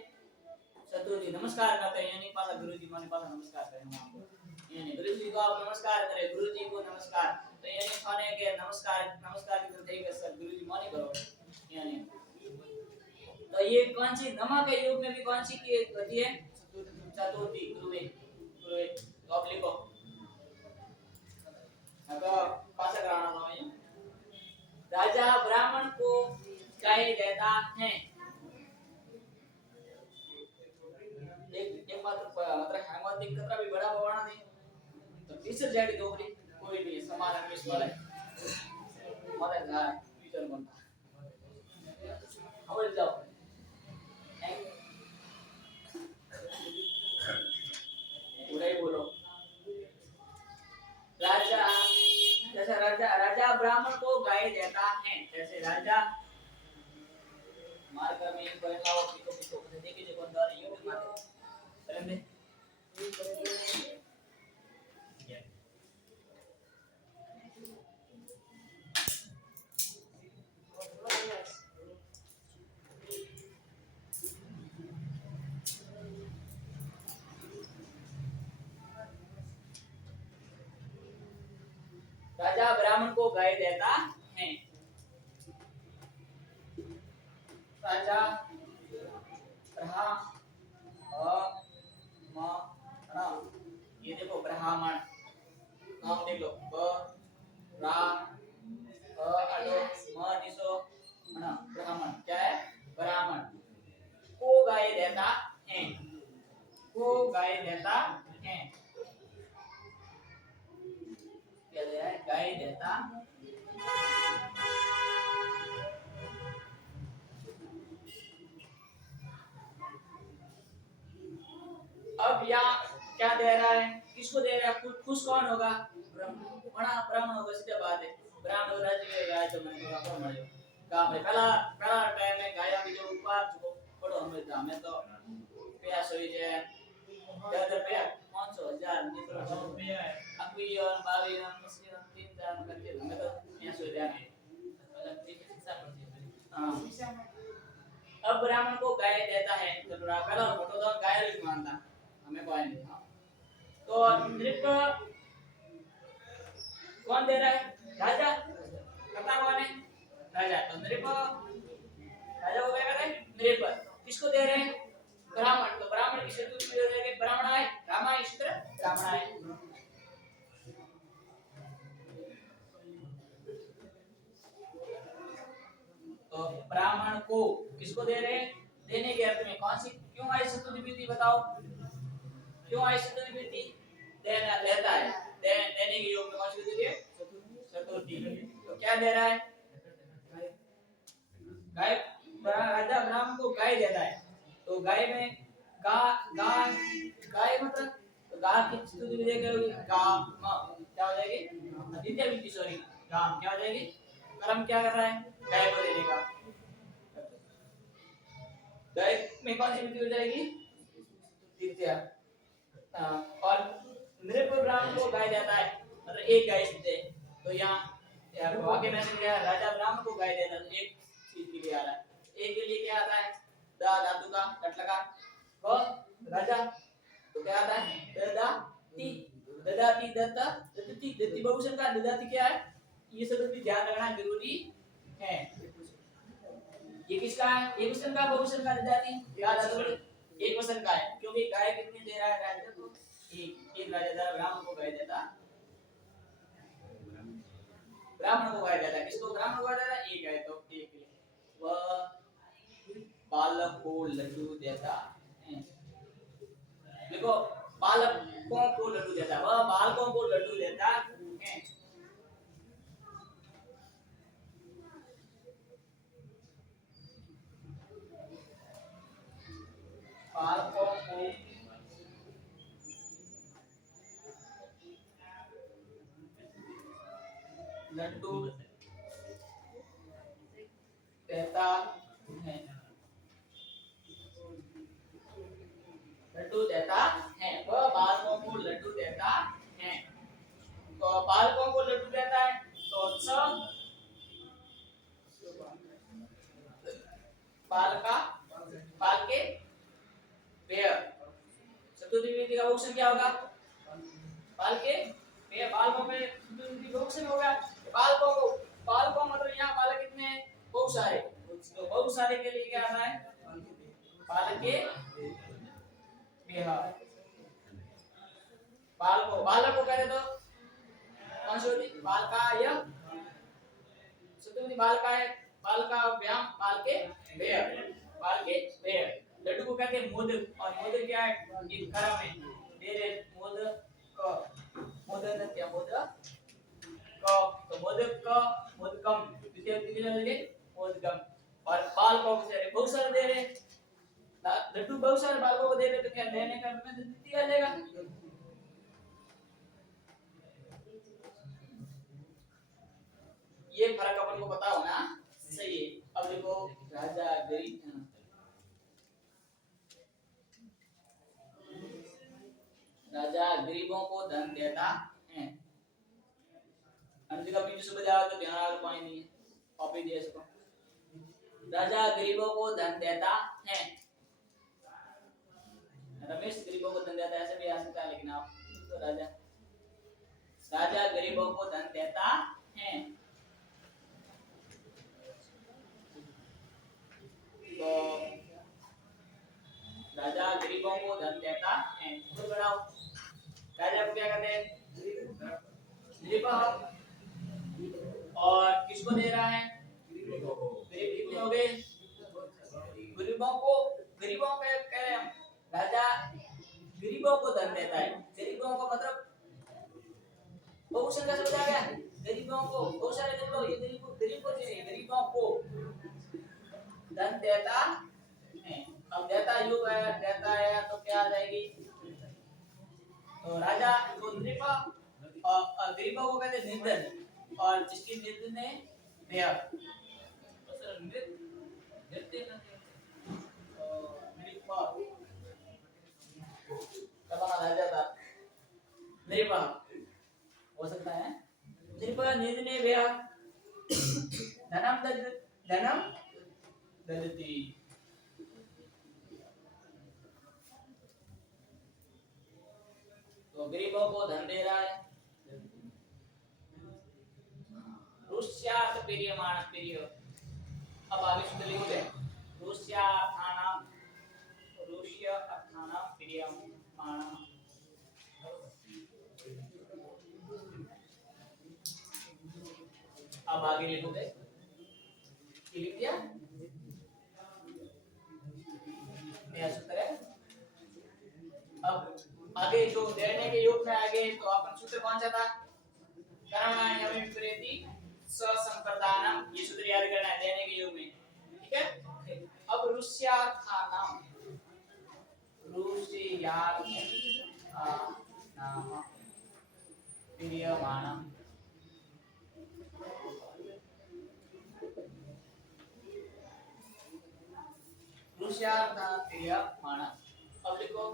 चतुर्थी। नमस्कार करते हैं, यानी पासा गुरुजी माने पासा नमस्कार करें हम, यानी गुरुजी को आप नमस्कार करें, गुरुजी को नमस्कार, तो यानी खाने के नमस्कार, नमस्कार की तरह एक सर गुरुजी माने करो, यानी। तो ये कौन सी नमा के योग में भी कौन सी की होती है? चतुर्थी। गुरुवे गुरुवे। तो आप लिखो, अब पासा कराना था मैं। राजा ब्राह्मण को गाय देता है। एक मात्र मतलब हैंगवा दिक्कत भी बड़ा बवाना नहीं, तो टीचर जाड़ी दोगरी कोई नहीं समान इंग्लिश वाला मदर ना टीचर बनता हवल जाओ। पूरा ही बोलो। राजा, जैसे राजा ब्राह्मण को गाय देता है, जैसे राजा मार्कर में एक बना हुआ पिको पिको देखिए जो कौन दर ये मारते चलेंगे। राजा ब्राह्मण को गाय देता है। राजा ये देखो ब्राह्मण नाम देख लो, ब रा आलो म निसो ना, ब्राह्मण क्या है? ब्राह्मण को गाय देता है, को गाय देता है, क्या दे रहा है? गाय देता। अब यहाँ क्या दे रहा है? किसको दे रहा है? खुश कौन होगा? ब्राह्मण होगा, सीधा बात है। ब्राह्मण राज्य गाय तो मैंने थोड़ा कम मरे काम है। पहला पहला टाइम में गाया भी जो ऊपर जो पढ़ो हमें तो प्यास हुई है 10 रुपया 500 1000 निकलो 100 रुपया है अभी और 22 मुस्लिम 3000 करके हमें तो प्यास हुई जाने मतलब 3 हां। अब ब्राह्मण को गाय देता है, तो पहला फोटो तो गाय ही मानता हमें कोई नहीं था। तो नृप कौन दे रहा है? राजा। करता कौन है? राजा। तो नृप राजा को क्या कर रहे हैं? नृप। किसको दे रहे हैं? ब्राह्मण। तो ब्राह्मण की शत्रु की हो जाएगी ब्राह्मण आए, रामा इष्ट ब्राह्मण आए। तो ब्राह्मण को किसको दे रहे हैं? देने के अर्थ में कौन सी क्यों आई शत्रु विधि बताओ? क्यों आई शत्रु विधि? देना लेता है, देने के योग में कौन सी विधि है? चतुर्थी। तो क्या दे रहा है? तो गाय में गा गा गाय मतलब तो गा की स्तुति विधेय क्या होगी गा म क्या हो जाएगी द्वितीय विधि सॉरी गाम क्या हो जाएगी कर्म क्या कर रहा है गाय को देने का गाय में कौन सी विधि हो जाएगी द्वितीय और नृप ब्राह्मण को गाय देता है मतलब एक गाय देते तो यहाँ वाक्य में क्या है राजा ब्राह्मण को गाय देता है एक चीज के लिए आ रहा है एक के लिए क्या आता है दा धातु का लट लगा व राजा तो क्या आता है ददाती ददाती दत्ता दत्ती दत्ती बहुवचन का ददाती क्या है ये सब भी ध्यान रखना जरूरी है ये किसका है एक वचन का बहुवचन का ददाती याद रखो एक वचन का है क्योंकि गाय कितनी दे रहा है राजा को एक राजा ब्राह्मण को गाय देता ब्राह्मण को गाय देता किसको ब्राह्मण को गाय देता एक है तो एक के लिए वह बालक को लड्डू देता है देखो बालकों को लड्डू देता वह बालकों को लड्डू देता है बालकों को लड्डू देता है लड्डू देता है वह बालकों को लड्डू देता है तो बालकों को लड्डू देता है तो सब बालका बाल के पेय चतुर्थी विधि का बहुवचन क्या होगा बाल के पेय बालकों में चतुर्थी बहुवचन होगा बालकों मतलब यहाँ बालक कितने हैं बहुत सारे तो बहुत सारे के लिए क्या आता है बालक के पेय बालक को कह दे तो कौन सी होती बालका या चतुर्थी बालका है बालका व्यायाम बाल के पेय लड्डू को कहते हैं मोदक और मोदक क्या है एक कर्म है दे रे मोदक क मोदक क्या मोदक क तो मोदक क मोदकम द्वितीय विधि में लगे मोदकम और बालकों को से बहुत सारे दे रहे लड्डू बहुत सारे बालकों को दे रहे तो क्या लेने का में द्वितीय लेगा ये फर्क अपन को पता हो ना सही है अब देखो राजा गरीब राजा गरीबों को धन देता है अंतिम का पीछे सुबह जाओ तो ध्यान आगे पानी नहीं है कॉपी दिए इसको राजा गरीबों को धन देता है रमेश गरीबों को धन देता है ऐसे भी आ सकता है लेकिन आप तो राजा गरीबों को धन देता है तो राजा गरीबों को धन देता है तो बढ़ाओ राजा को क्या कहते हैं गरीबा और किसको दे रहा है गरीब कितने हो गए गरीबों को कह रहे हैं राजा गरीबों को धन देता है गरीबों को मतलब बहुवचन का समझ आ गया गरीबों को बहुत सारे गरीबों ये गरीब को चाहिए गरीबों को धन देता है अब देता युग है देता है तो क्या आ जाएगी तो राजा को नृप और गरीबों को कहते हैं निर्धन और जिसकी निर्धन है व्यय तो सर नृत्य नृप कब राजा था नृप हो सकता है नृप निर्धन व्यय धनम ददति तो गरीबों को धन दे रहा है रुष्यात प्रियमाण प्रिय अब आगे सूत्र लिखोगे रुष्यार्थानाम रुष्य अर्थानाम प्रियमाण अब आगे लिखोगे लिख दिया नया सूत्र है अब आगे जो देने के योग में आगे तो अपन सूत्र कौन सा था कर्मणान्यम विपरीति ससंप्रदानम ये सूत्र याद करना है देने के योग में ठीक है अब रुष्यार्थानाम ऋषियात् नाम प्रियमाणम् ऋष्यार्थ प्रियमाण। अब लिखो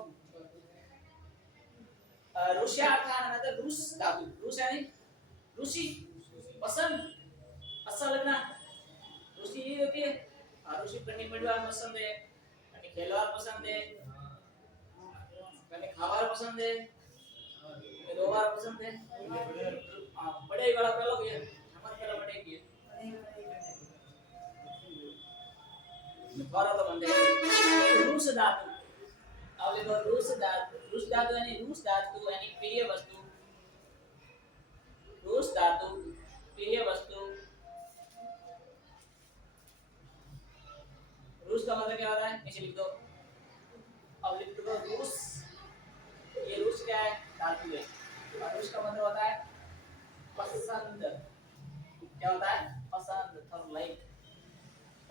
ऋष्यार्थ मतलब ऋष धातु, ऋष यानी ऋषि पसंद, अच्छा लगना, ऋषि ये होती है। ऋषि कहीं पढ़वा पसंद है, कहीं खेलवा पसंद है, कहीं खावा पसंद है, कहीं रोवा पसंद है। बड़े वाला प्रलोभ है, हमारे तरह बड़े की थोड़ा तो बंदे रूस धातु। अब देखो रूस धातु यानी प्रिय वस्तु, रूस धातु प्रिय वस्तु। रूस का मतलब क्या होता है, नीचे लिख दो। अब लिख दो रूस, ये रूस क्या है, धातु है, और रूस का मतलब होता है पसंद। क्या होता है, पसंद, थर लाइक।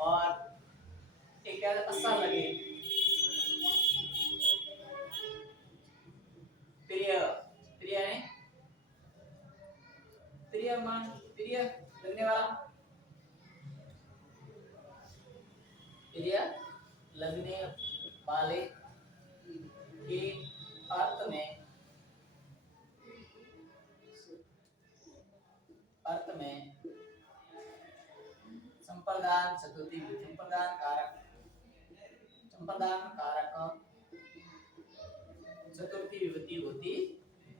और एक क्या है, अच्छा लगे, प्रिय, प्रिय है, प्रिय मान, प्रिय लगने वाला, प्रिय लगने वाले के अर्थ में, अर्थ में संप्रदान चतुर्थी, संप्रदान कारक, संप्रदान कारक चतुर्थी विभूति होती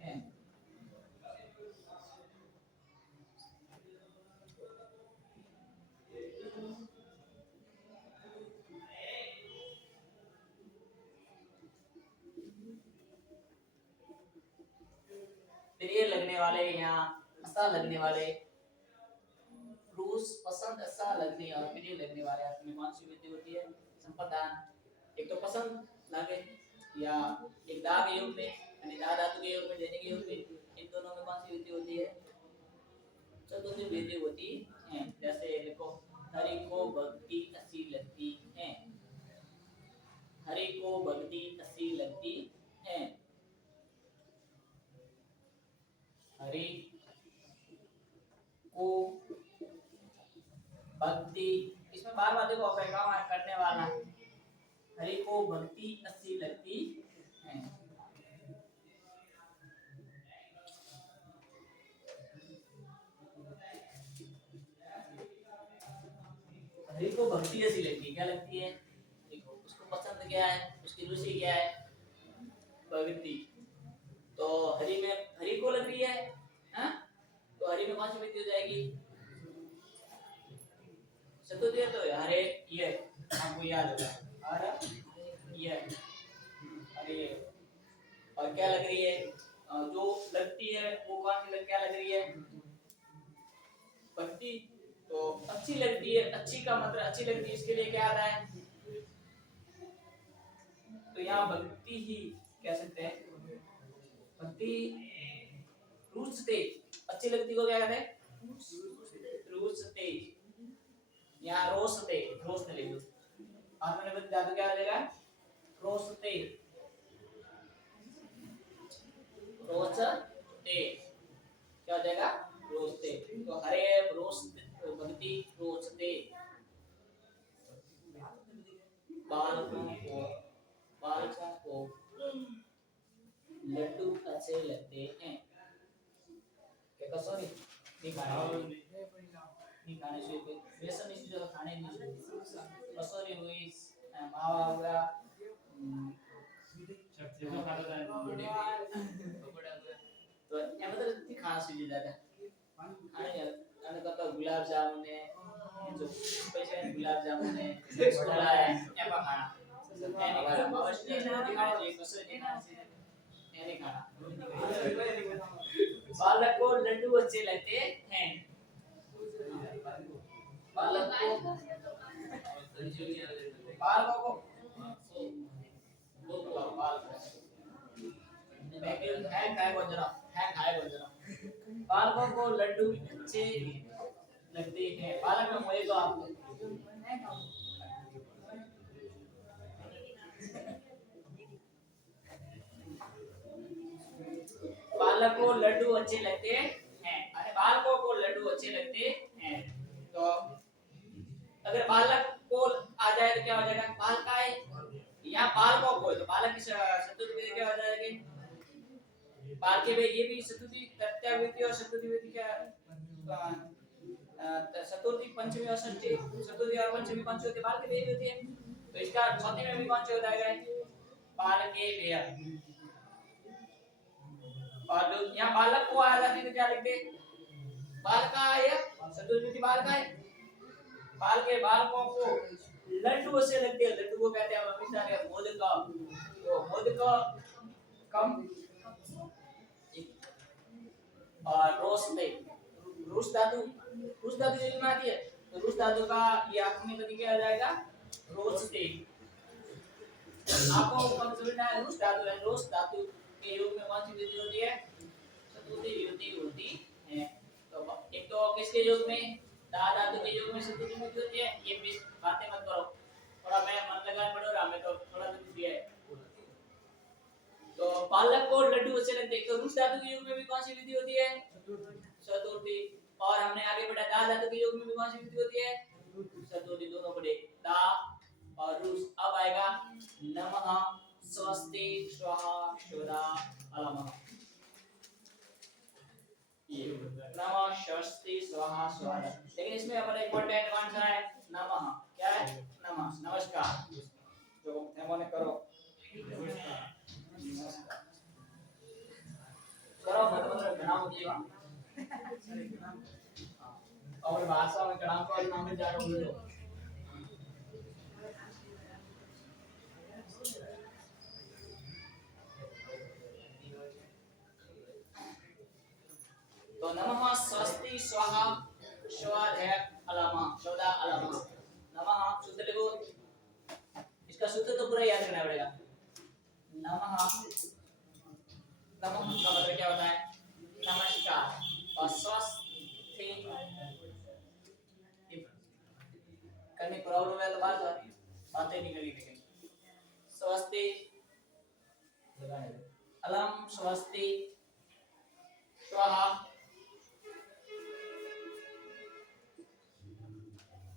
है। प्रिय लगने वाले, यहाँ अच्छा लगने वाले, रूस पसंद, अच्छा लगने और प्रिय लगने वाले अर्थ में कौन सी विधि होती है, संप्रदान। एक तो पसंद लागे या एक दाग योग में यानी दा धातु के योग में, देने के योग में, इन दोनों में कौन सी विधि होती है, चतुर्थी विधि होती है। जैसे देखो, हरि को भक्ति अच्छी लगती है, हरि को भक्ति अच्छी लगती है, हरि को भक्ति, इसमें बार बार देखो करने वाला, हरि को भक्ति अच्छी लगती है। हरि को भक्ति ऐसी लगती है, क्या लगती है, देखो उसको पसंद क्या है, उसकी रुचि क्या है, भक्ति। तो हरि में, हरि को लग रही है, हाँ? तो हरि में कौन सी वृत्ति हो जाएगी, चतुर्थी है, तो हरे ये आपको याद होगा, हर ये अरे, और क्या लग रही है, जो लगती है वो कौन सी क्या लग रही है, भक्ति। तो अच्छी लगती है, अच्छी का मतलब अच्छी लगती है, इसके लिए क्या आता है, तो यहाँ भक्ति ही कह सकते हैं, भक्ति रूसते, अच्छी लगती को क्या कहते हैं, रूसते, यहाँ रोसते, रोसते लिख दो, आत्मनिर्भर धातु क्या लगेगा, रोसते, रोचते, क्या हो जाएगा, रोचते। तो हरे रोचते, भक्ति रोचते, बालकों को लड्डू अच्छे लगते हैं। क्या सॉरी, नहीं खाने से बेसन नहीं जो खाने नहीं, सॉरी हुई मावा हुआ, तो ये मतलब नहीं खाना सीधी ज्यादा खाने, खाने का तो गुलाब जामुन है, जो स्पेशल गुलाब जामुन है, छोला है, ये पा खाना, ये नहीं खाना, अवश्य नहीं खाना चाहिए, कसर नहीं खाना चाहिए, ये नहीं खाना। बालक को लड्डू अच्छे लगते हैं, बालक को, बालकों को बालकों को लड्डू अच्छे लगते हैं, बालक में मोए तो आपको बालक को लड्डू अच्छे लगते हैं अरे बालकों को लड्डू अच्छे लगते हैं। तो अगर बालक को आ जाए तो क्या हो जाएगा बालकाय यहाँ बालकों को तो बालक की शत्रुति क्या हो जाएगी बाल के ये भी शत्रुति तृतीयाविधि और शत्रुति क्या चतुर्थी पंचमी और षष्ठी चतुर्थी और पंचमी कौन सी होती है बाल के व्यय होती है तो इसका चौथी में भी कौन सी हो जाएगा बाल के व्यय और जो यहाँ बालक को आ जाती है तो क्या लिखते बालकाय चतुर्थी बालकाय बाल के बालकों को लड्डू से लगते हैं लड्डू को कहते हैं हमेशा के मोदक तो मोदक कम और रूस धातु जो में आती है तो रूस धातु का ये आत्मी पति क्या आ जाएगा रोस्ते आपको कब समझना है रूस धातु के योग में कौन सी विधि होती है चतुर्थी विधि होती है तो एक तो किसके योग में दा धातु के योग में चतुर्थी विधि होती है ये बातें मत करो थोड़ा मैं मन लगा पढ़ो हमें तो थोड़ा तो दिया है तो बालक को लड्डू अच्छे लगते हैं तो रूस धातु के योग में भी कौन सी विधि होती है चतुर्थी और हमने आगे पढ़ा दा धातु के योग में भी कौन सी विधि होती है चतुर्थी दोनों पढ़े दा और रूस अब आएगा नमः स्वस्ति स्वाहा शुदा अलमः ये नमः स्वस्ति स्वाहा स्वाहा लेकिन इसमें हमारा इंपॉर्टेंट कौन सा है नमः क्या है नमः नमस्कार तो हमने करो करो मतलब नाम दिया और भाषा में कड़ाम को नाम में जाकर बोलो तो नमः स्वस्ति स्वाहा स्वाध्याय अलमा शोधा अलमा नमः सूत्र लिखो इसका सूत्र तो पूरा याद करना पड़ेगा नमः नमः का मतलब क्या होता है नमस्कार और स्वस्ति करने प्रॉब्लम है तो बातें नहीं करेंगे लेकिन स्वस्ति अलम स्वस्ति स्वाहा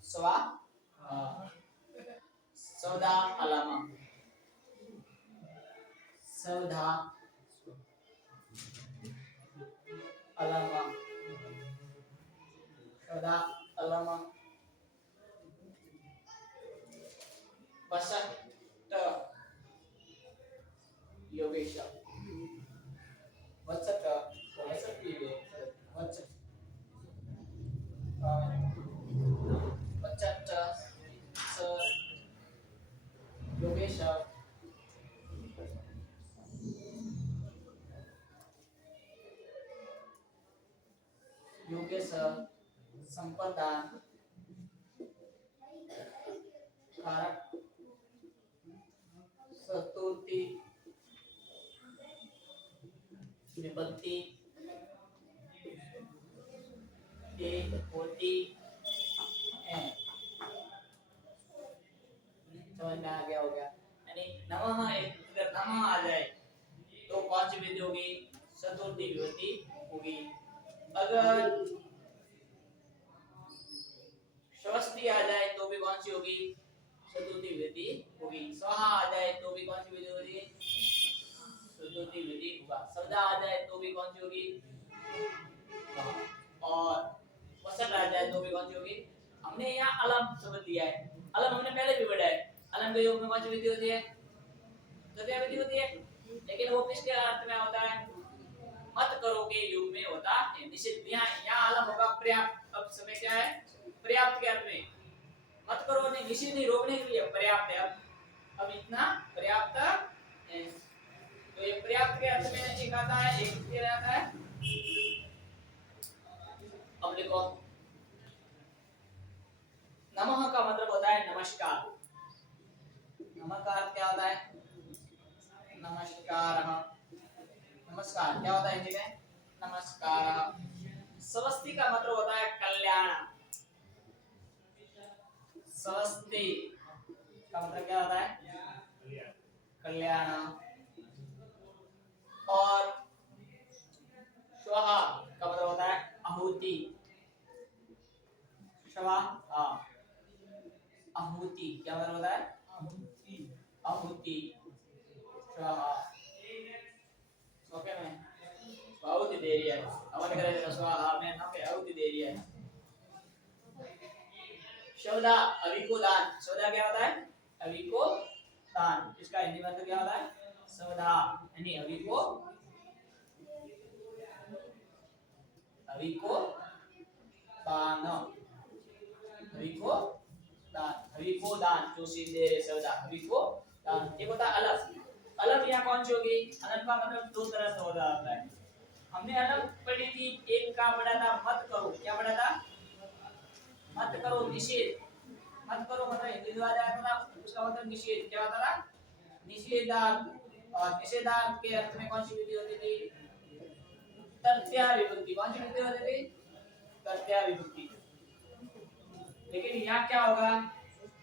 स्वा सौदा अलमा सौदा अलमा सौदा अलमा वसत योगेश वसत वसत वसत वसत स योगेश योगेश संपदा कारक चतुर्थी विभक्ति एक होती है समझ में आ गया हो गया यानी नमः अगर नमः आ जाए तो कौन सी विधि होगी चतुर्थी विभक्ति होगी अगर स्वस्ति आ जाए तो भी कौन सी होगी चतुर्थी विधि होगी स्वाहा आ जाए तो भी कौन सी विधि होगी चतुर्थी विधि होगा सौदा आ जाए तो भी कौन सी होगी और वसत आ जाए तो भी कौन सी होगी हमने यहाँ अलम समझ लिया है अलम हमने पहले भी पढ़ा है अलम के योग में कौन सी विधि होती है तृतीया विधि होती है लेकिन वो किसके अर्थ में होता है मत करो के योग में होता है निषिद्ध यहाँ अलम होगा पर्याप्त अब समय क्या है पर्याप्त के अर्थ में मत करो नहीं निषिद्ध नहीं रोकने के लिए पर्याप्त है अब इतना पर्याप्त है तो ये पर्याप्त के अर्थ में एक आता है एक किसके आता है अब लिखो नमः का मतलब होता है नमस्कार नमः का अर्थ क्या होता है नमस्कार नमस्कार क्या होता है हिंदी में नमस्कार स्वस्ति का मतलब होता है कल्याण स्वस्ति का मतलब क्या होता है कल्याण और रही है, हवन करे स्वाहा में ना के आहुति दे रही है। शब्दा अभी को दान, शब्दा क्या होता है? अभी को दान। इसका हिंदी में तो क्या होता है? शब्दा यानी अभी को दान, अभी को दान, अभी को दान जो सीधे शब्दा अभी को दान। ये होता है अलग। अलग यहाँ कौन सी होगी? अलग का मतलब दो तरह से हो जाता है। हमने अलग पढ़ी थी, एक का पढ़ा था मत करो, क्या पढ़ा था? मत करो, निषेध। मत करो मतलब हिंदी द्वारा आता था, उसका मतलब निषेध। क्या होता था? निषेधार्थ। और निषेधार्थ के अर्थ में कौन सी विधि होती थी? तथ्या विभक्ति। कौन सी विधि होती थी? तथ्या विभक्ति। लेकिन यहाँ क्या होगा?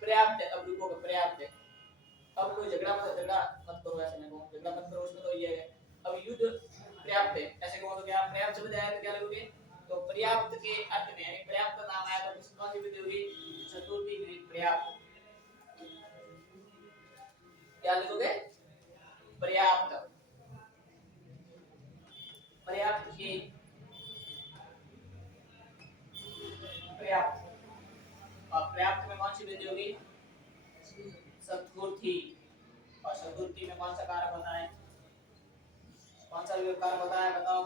पर्याप्त। अब रुको, पर्याप्त है। अब कोई झगड़ा मत करो, ऐसे नहीं कहूँ, झगड़ा मत करो, उसमें तो ये है। अब युद्ध पर्याप्त है, ऐसे कहूँ तो क्या पर्याप्त शब्द आया तो क्या लगोगे? तो पर्याप्त के अर्थ में यानी पर्याप्त नाम आया तो कौन सी विधि होगी? चतुर्थी विधि पर्याप्त। क्या लिखोगे? पर्याप्त। पर्याप्त की पर्याप्त। और पर्याप्त में कौन सी विधि होगी? चतुर्थी। और चतुर्थी में कौन सा कारक होता है? कौन सा योग कारक होता है बताओ?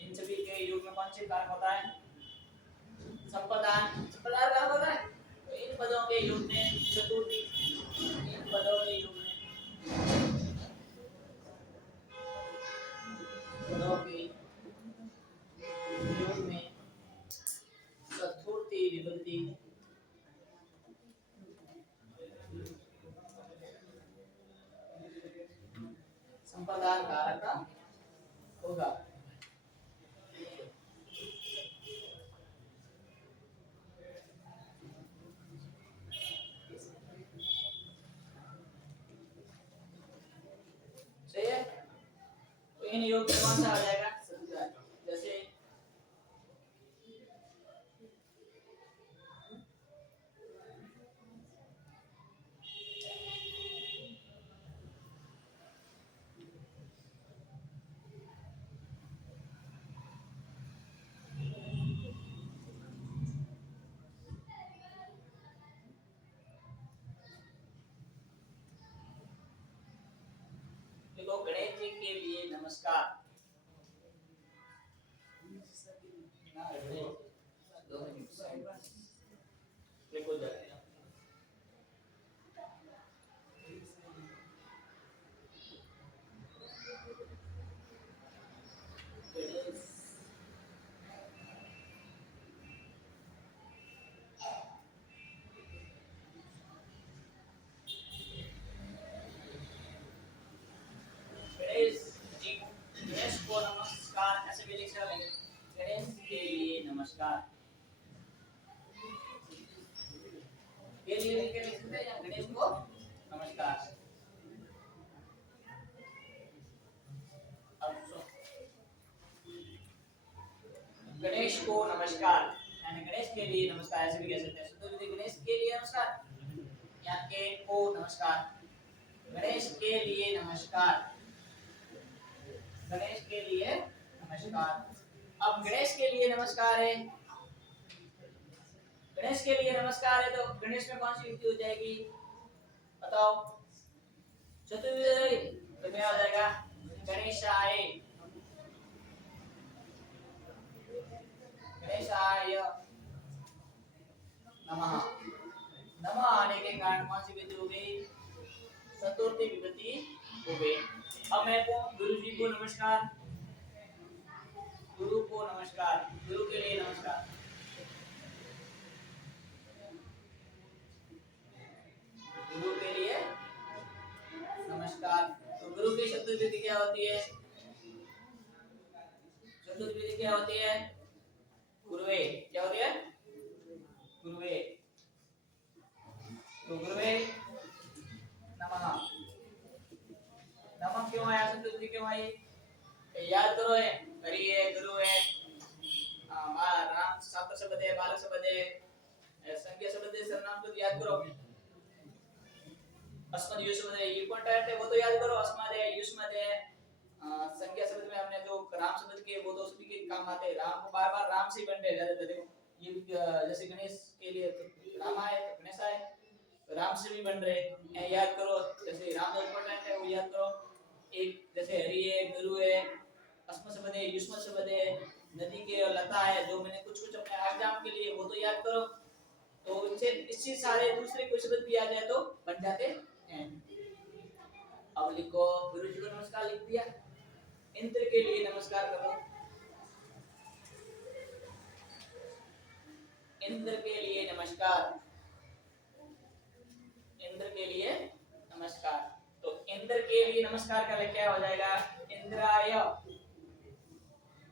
इन सभी के योग में कौन सी कारक होता है? संप्रदान। संप्रदान कारक होता है। तो इन पदों के योग में चतुर्थी, इन पदों के योग में, पदों के योग में चतुर्थी विभक्ति संप्रदान कारक होगा। सही है? तो इन योग में कौन सा आ जाएगा? जैसे देखो, गणेश जी के लिए नमस्कार। देखो गणेश जी, गणेश को नमस्कार ऐसे भी लिख सकते हैं। गणेश के लिए नमस्कार के लिए भी लिख सकते हैं, गणेश को नमस्कार। अब गणेश को नमस्कार यानी गणेश के लिए नमस्कार ऐसे भी कह सकते हैं। तो गणेश के लिए नमस्कार या के को नमस्कार, गणेश के लिए नमस्कार, गणेश के लिए नमस्कार। अब गणेश के लिए नमस्कार है, गणेश के लिए नमस्कार है, तो गणेश में कौन सी विधि हो जाएगी बताओ? चतुर्विधि। तो क्या हो जाएगा? गणेशाय, गणेशाय नमः। नमः आने के कारण कौन सी विधि हो गई? चतुर्थी विभक्ति हो गई। अब मैं गुरु जी को नमस्कार, गुरु को नमस्कार, गुरु के लिए नमस्कार, गुरु के लिए नमस्कार। तो गुरु की चतुर्विधि क्या होती है? चतुर्विधि क्या होती है? गुरुवे। क्या होती है? गुरुवे। तो गुरुवे नमः। नमः क्यों आया? चतुर्विधि क्यों आई? याद करो, है हरि है, गुरु है, राम छात्र शब्द है, बालक शब्द है, संज्ञा शब्द है, सर्वनाम को याद करो। अस्मद युष्मद है, इंपॉर्टेंट है, वो तो याद करो। अस्मद है, युष्मद है, संज्ञा शब्द में हमने जो राम शब्द के वो तो सभी के काम आते हैं। राम को बार बार राम से ही बन रहे ज्यादातर। देखो ये जैसे गणेश के लिए तो राम आए तो गणेश आए, राम से भी बन रहे हैं। याद करो जैसे राम का इंपॉर्टेंट है वो याद करो। एक जैसे हरि है, गुरु है, अस्म शब्द है, युष्म शब्द है, नदी के और लता है, जो मैंने कुछ कुछ अपने एग्जाम के लिए वो तो याद करो। तो इनसे इससे सारे दूसरे कोई शब्द भी आ जाए तो बन जाते हैं। अब लिखो गुरु जी को नमस्कार लिख दिया। इंद्र के लिए नमस्कार करो। इंद्र के लिए नमस्कार। इंद्र के लिए नमस्कार। तो इंद्र के लिए नमस्कार का क्या हो जाएगा? इंद्राय।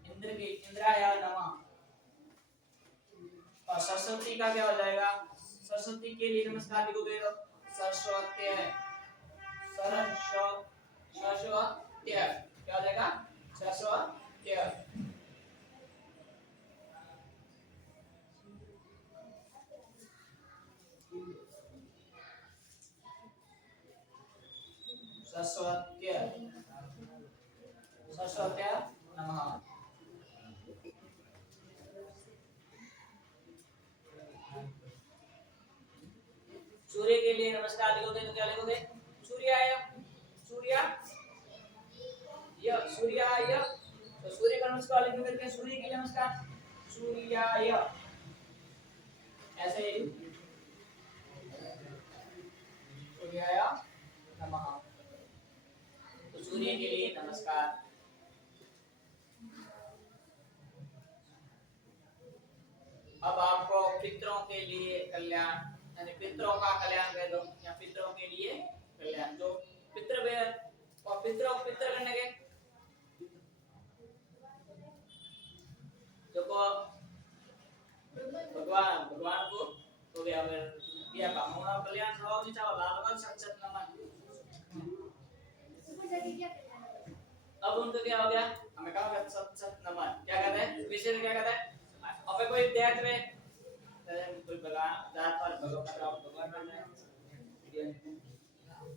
इंद्र के इंद्राय नमः। और सरस्वती का क्या हो जाएगा? सरस्वती के लिए नमस्कार लिखोगे तो सरस्वती। सरस्वती क्या हो जाएगा? सरस्वती। सरस्वती सरस्वती नमः। सूर्य के लिए नमस्कार लिखोगे तो क्या लिखोगे? सूर्याय। सूर्य य सूर्याय। तो सूर्य का नमस्कार लिखोगे तो क्या? सूर्य के लिए नमस्कार सूर्याय। ऐसे ही सूर्याय नमः। तो सूर्य के लिए नमस्कार। अब आपको पितरों के लिए कल्याण, यानी पितरों का कल्याण कह दो, या पितरों के लिए कल्याण। जो पितृ और पितरों पितृ करने के देखो भगवान भगवान को हो गया दिया का होना कल्याण स्वभाव नहीं चाहो लालगन सच्चत नमन। अब उनको क्या हो गया? हमें कहा सच्चत नमन क्या कहते हैं? विशेष क्या कहते हैं? अबे कोई दैत में कोई भगवान जात पर भगवान बन रहे हैं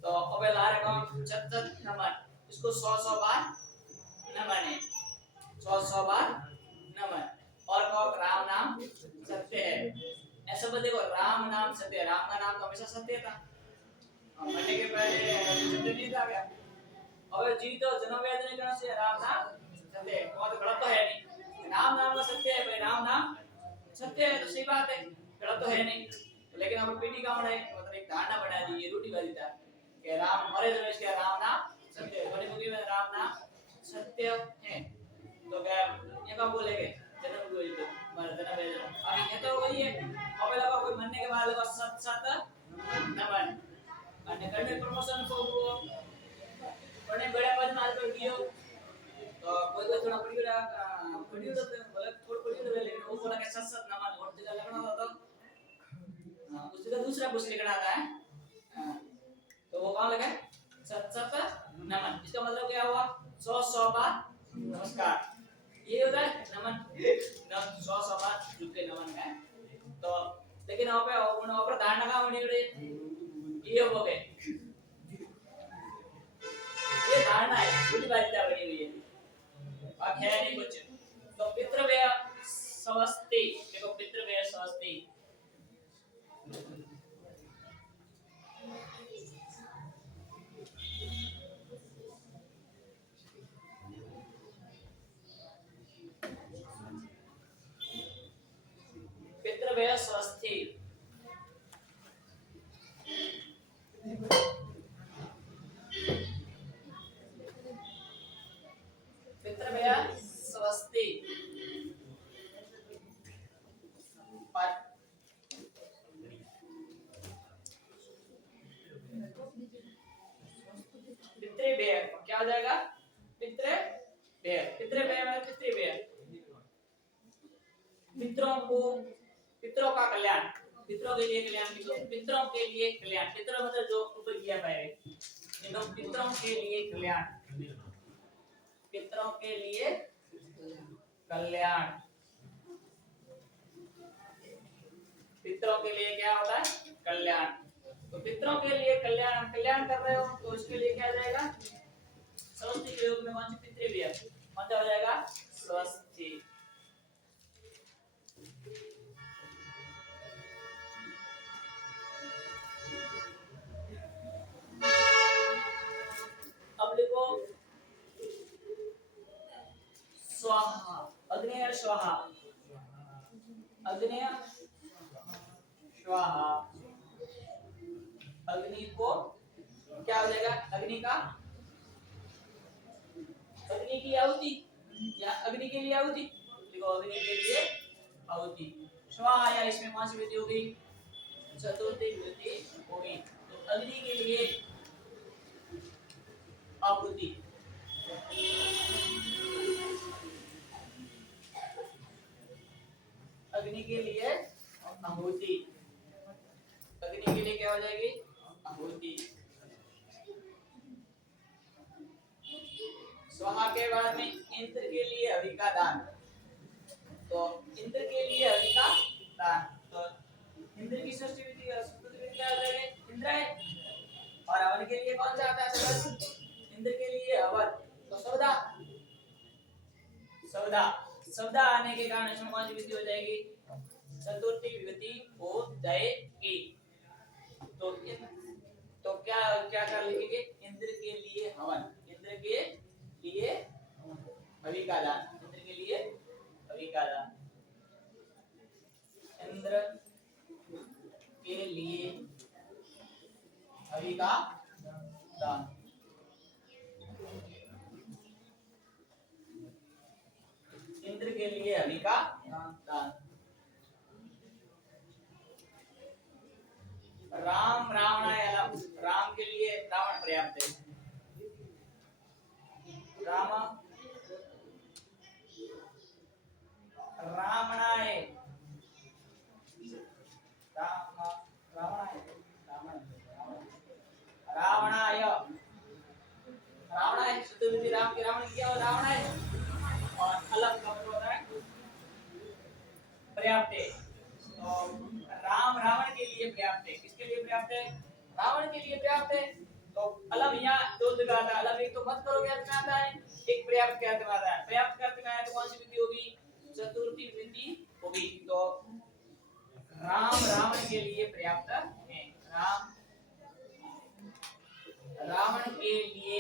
तो अबे ला रहे कौन? सच्चत नमन। इसको 100 बार नमन है, 100 बार नमन। और कहो राम नाम सत्य है। ऐसा बोल देखो राम नाम सत्य है। राम का नाम तो हमेशा सत्य था, मरने के पहले सत्य नहीं था क्या? और जी तो जन्म वेदना करने से राम नाम सत्य है, वो तो गलत तो है नहीं। राम नाम का सत्य है भाई, राम नाम सत्य है तो सही बात है, गलत तो है नहीं। तो लेकिन हम पीटी का है मतलब एक धारणा बना दी ये रूढ़ी वाली था कि राम मरे तो इसके राम नाम सत्य है। बड़ी मुखी में राम नाम सत्य है तो क्या ये कब बोलेंगे? जन्म हुई तो मरना वेदना अभी ये तो वही है। अब लगा कोई मरने के बाद लगा सत सत नमन અને કને પ્રમોશન को वो बड़े बड़े पद मार कर दियो तो कोई थोड़ा पड़ी तो बोले थोड़ा पड़ी तो लेकिन वो बोला कि सत सत नमन और जगह लगना होता तो उस जगह दूसरा कुछ लिखना था है। तो वो कौन लगा? सत सत नमन। इसका मतलब क्या हुआ? 100 बार नमस्कार। ये होता है नमन। 100 बार झुक के नमन है। तो लेकिन वहां पे धारणा का बनी हुई ये हो गए, ये धारणा है बुरी बाधिता बनी हुई है अब है नहीं कुछ। तो पितृव्यय स्वस्ति देखो पितृव्यय स्वस्ति पितृव्यय स्वस्ति पितृव्यय स्वस्ति पितृव्यय क्या हो जाएगा? पितृव्यय। पितृव्यय मतलब पितृव्यय पितरों को पितरों का कल्याण, पितरों के लिए कल्याण। पितरों के लिए कल्याण, पितर मतलब जो ऊपर किया पहले तो पितरों के लिए कल्याण, पितरों के लिए कल्याण। पितरों के लिए क्या होता है? कल्याण। तो पितरों के लिए कल्याण कल्याण कर रहे हो तो इसके लिए क्या जाएगा? समस्ती के योग में कौन सी पितृव्यय कौन सा हो जाएगा? स्वस्ति। अब लिखो स्वाहा, अग्नेय स्वाहा, अग्नेय स्वाहा। अग्नि को क्या हो जाएगा? अग्नि का, अग्नि की आहुति या अग्नि के लिए आहुति। देखो अग्नि के लिए आहुति। स्वाहा या इसमें कौन सी विधि होगी? चतुर्थी विधि होगी। तो अग्नि के लिए आहुति, अग्नि के लिए आहुति, अग्नि के लिए क्या हो जाएगी? आहुति। स्वाहा के बाद में इंद्र के लिए हवि का दान। तो इंद्र के लिए हवि का दान, तो इंद्र की षष्ठी विधि क्या हो जाएगी? इंद्र है। और हवन के लिए कौन सा आता है शब्द? इंद्र के लिए हवन, तो सौदा, सौदा। सौदा आने के कारण इसमें कौन सी विधि हो जाएगी? चतुर्थी विधि हो जाएगी। तो क्या क्या कर लिखेंगे? इंद्र के लिए हवन, इंद्र के लिए हवि का दान, इंद्र के लिए हवि का दान, इंद्र के लिए हवि का दान। इंद्र के लिए हवि का दान। राम रावणाय अलम, राम के लिए रावण पर्याप्त है। राम रावणाय, राम रावणाय, रावणाय, रावणाय चतुर्विधि राम के, रावण क्या हो? रावणाय। और अलग का मतलब होता है पर्याप्त है। तो राम रावण के लिए पर्याप्त है। किसके लिए पर्याप्त है? रावण के लिए पर्याप्त है। तो अलग यहाँ दो जगह आता है। अलग एक तो मत करो के अर्थ में आता है, एक पर्याप्त के अर्थ में आता है। पर्याप्त के अर्थ में आया तो कौन सी विधि होगी? चतुर्थी विधि होगी। तो राम रावण के लिए पर्याप्त है। राम रावण के लिए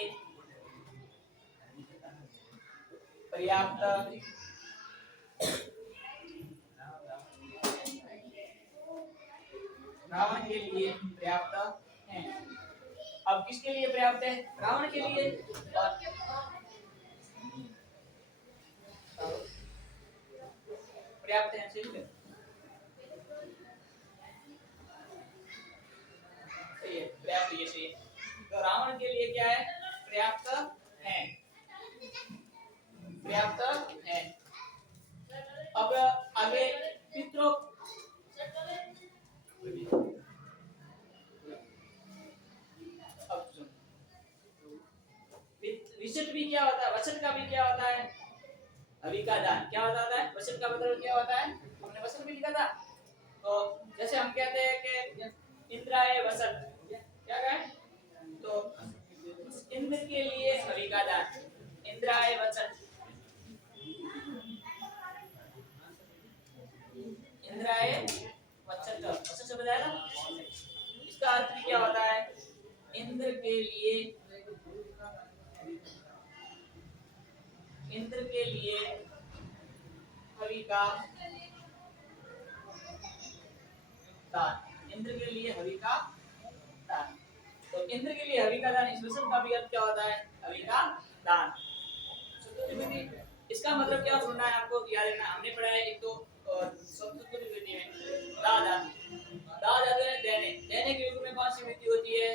पर्याप्त, रावण के लिए पर्याप्त है। अब किसके लिए पर्याप्त है? रावण के लिए। पर्याप्त है, सही है, पर्याप्त, ये सही है। तो रावण के लिए क्या है? पर्याप्त है, पर्याप्त है। अब आगे पितरों, अब सुन, विचट भी क्या होता है? वचन का भी क्या होता है? हवि का दान। क्या होता है? वचन का मतलब क्या होता है? हमने वचन भी लिखा था। तो जैसे हम कहते हैं कि इंद्राय वचन, क्या कहें? तो इंद्र के लिए हवि का दान, इंद्राय वचन, इंद्राय वचन, वचन से बताया ना। इसका अर्थ भी क्या होता है? इंद्र के लिए, इंद्र के लिए हवि का दान, इंद्र के लिए हवि का दान। तो इंद्र के लिए हवि का दान, इस वचन का भी अर्थ क्या होता है? हवि का दान। इसका मतलब क्या सुनना है आपको? याद रखना, हमने पढ़ा है एक तो संस्कृत विधि में दादा, दादा देने, देने के युग में कौन सी विधि होती है?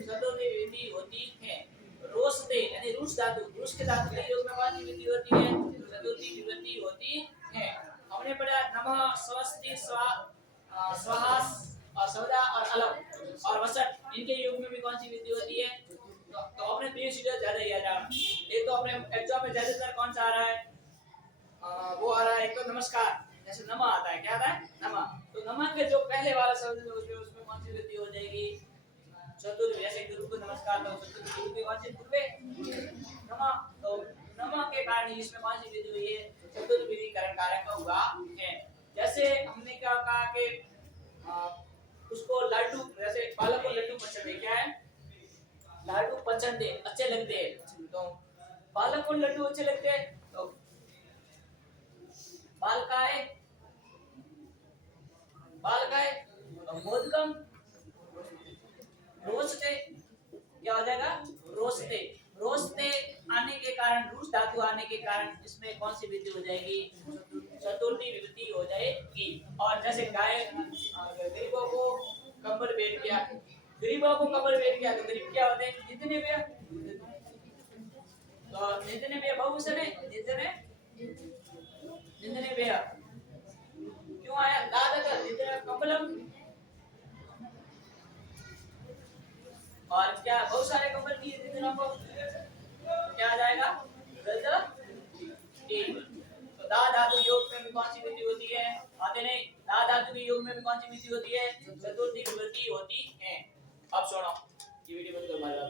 चतुर्थी विधि होती है। रोषते यानी रुष धातु, रुष के धातु के योग में कौन सी विधि होती है? चतुर्थी विधि होती है। हमने पढ़ा नमः, स्वस्ति, स्वाहा और सौदा और अलग और वसत, इनके योग में भी कौन सी विधि होती है? तो अपने तीन चीजें ज्यादा याद रखना। एक तो अपने एग्जाम में ज्यादातर कौन सा आ रहा है? वो आ रहा है एक तो नमस्कार, जैसे नमः आता है, क्या आता है? नमः। तो नमः के जो पहले वाला शब्द है उसमें कौन सी वृद्धि हो जाएगी? चतुर्थ। जैसे गुरु को नमस्कार, तो चतुर्थ गुरु की कौन सी पूर्वे नमः। तो नमः के कारण इसमें कौन सी विधि हुई है? चतुर्थ विधिकरण कारक का हुआ है। जैसे हमने क्या कहा कि उसको लड्डू, जैसे बालक को लड्डू पसंद है, क्या है? लड्डू पसंद है, अच्छे लगते हैं। तो बालक को लड्डू अच्छे लगते हैं, तो बाल का है, बाल का है, तो मोदकम रोस्ते, क्या हो जाएगा? रोस्ते। रोस्ते आने के कारण, रूस धातु आने के कारण इसमें कौन सी विधि हो जाएगी? चतुर्थी विभूति हो जाएगी। और जैसे गाय गरीबों को कंबल भेंट किया, गरीबों को कंबल भेंट किया, तो गरीब क्या होते हैं? जितने भी, तो जितने भी बहुवचन है, जितने जितने भी, क्यों आया दादा का जितने कंबलम, और क्या बहुत सारे कंबल दिए जितने को, तो क्या आ जाएगा? तो दा धातु योग में भी कौन सी विधि होती है? आते नहीं, दा धातु के योग में भी कौन सी विधि होती है? चतुर्थी विभूति होती है। अब सुनो, ये वीडियो बंद करो,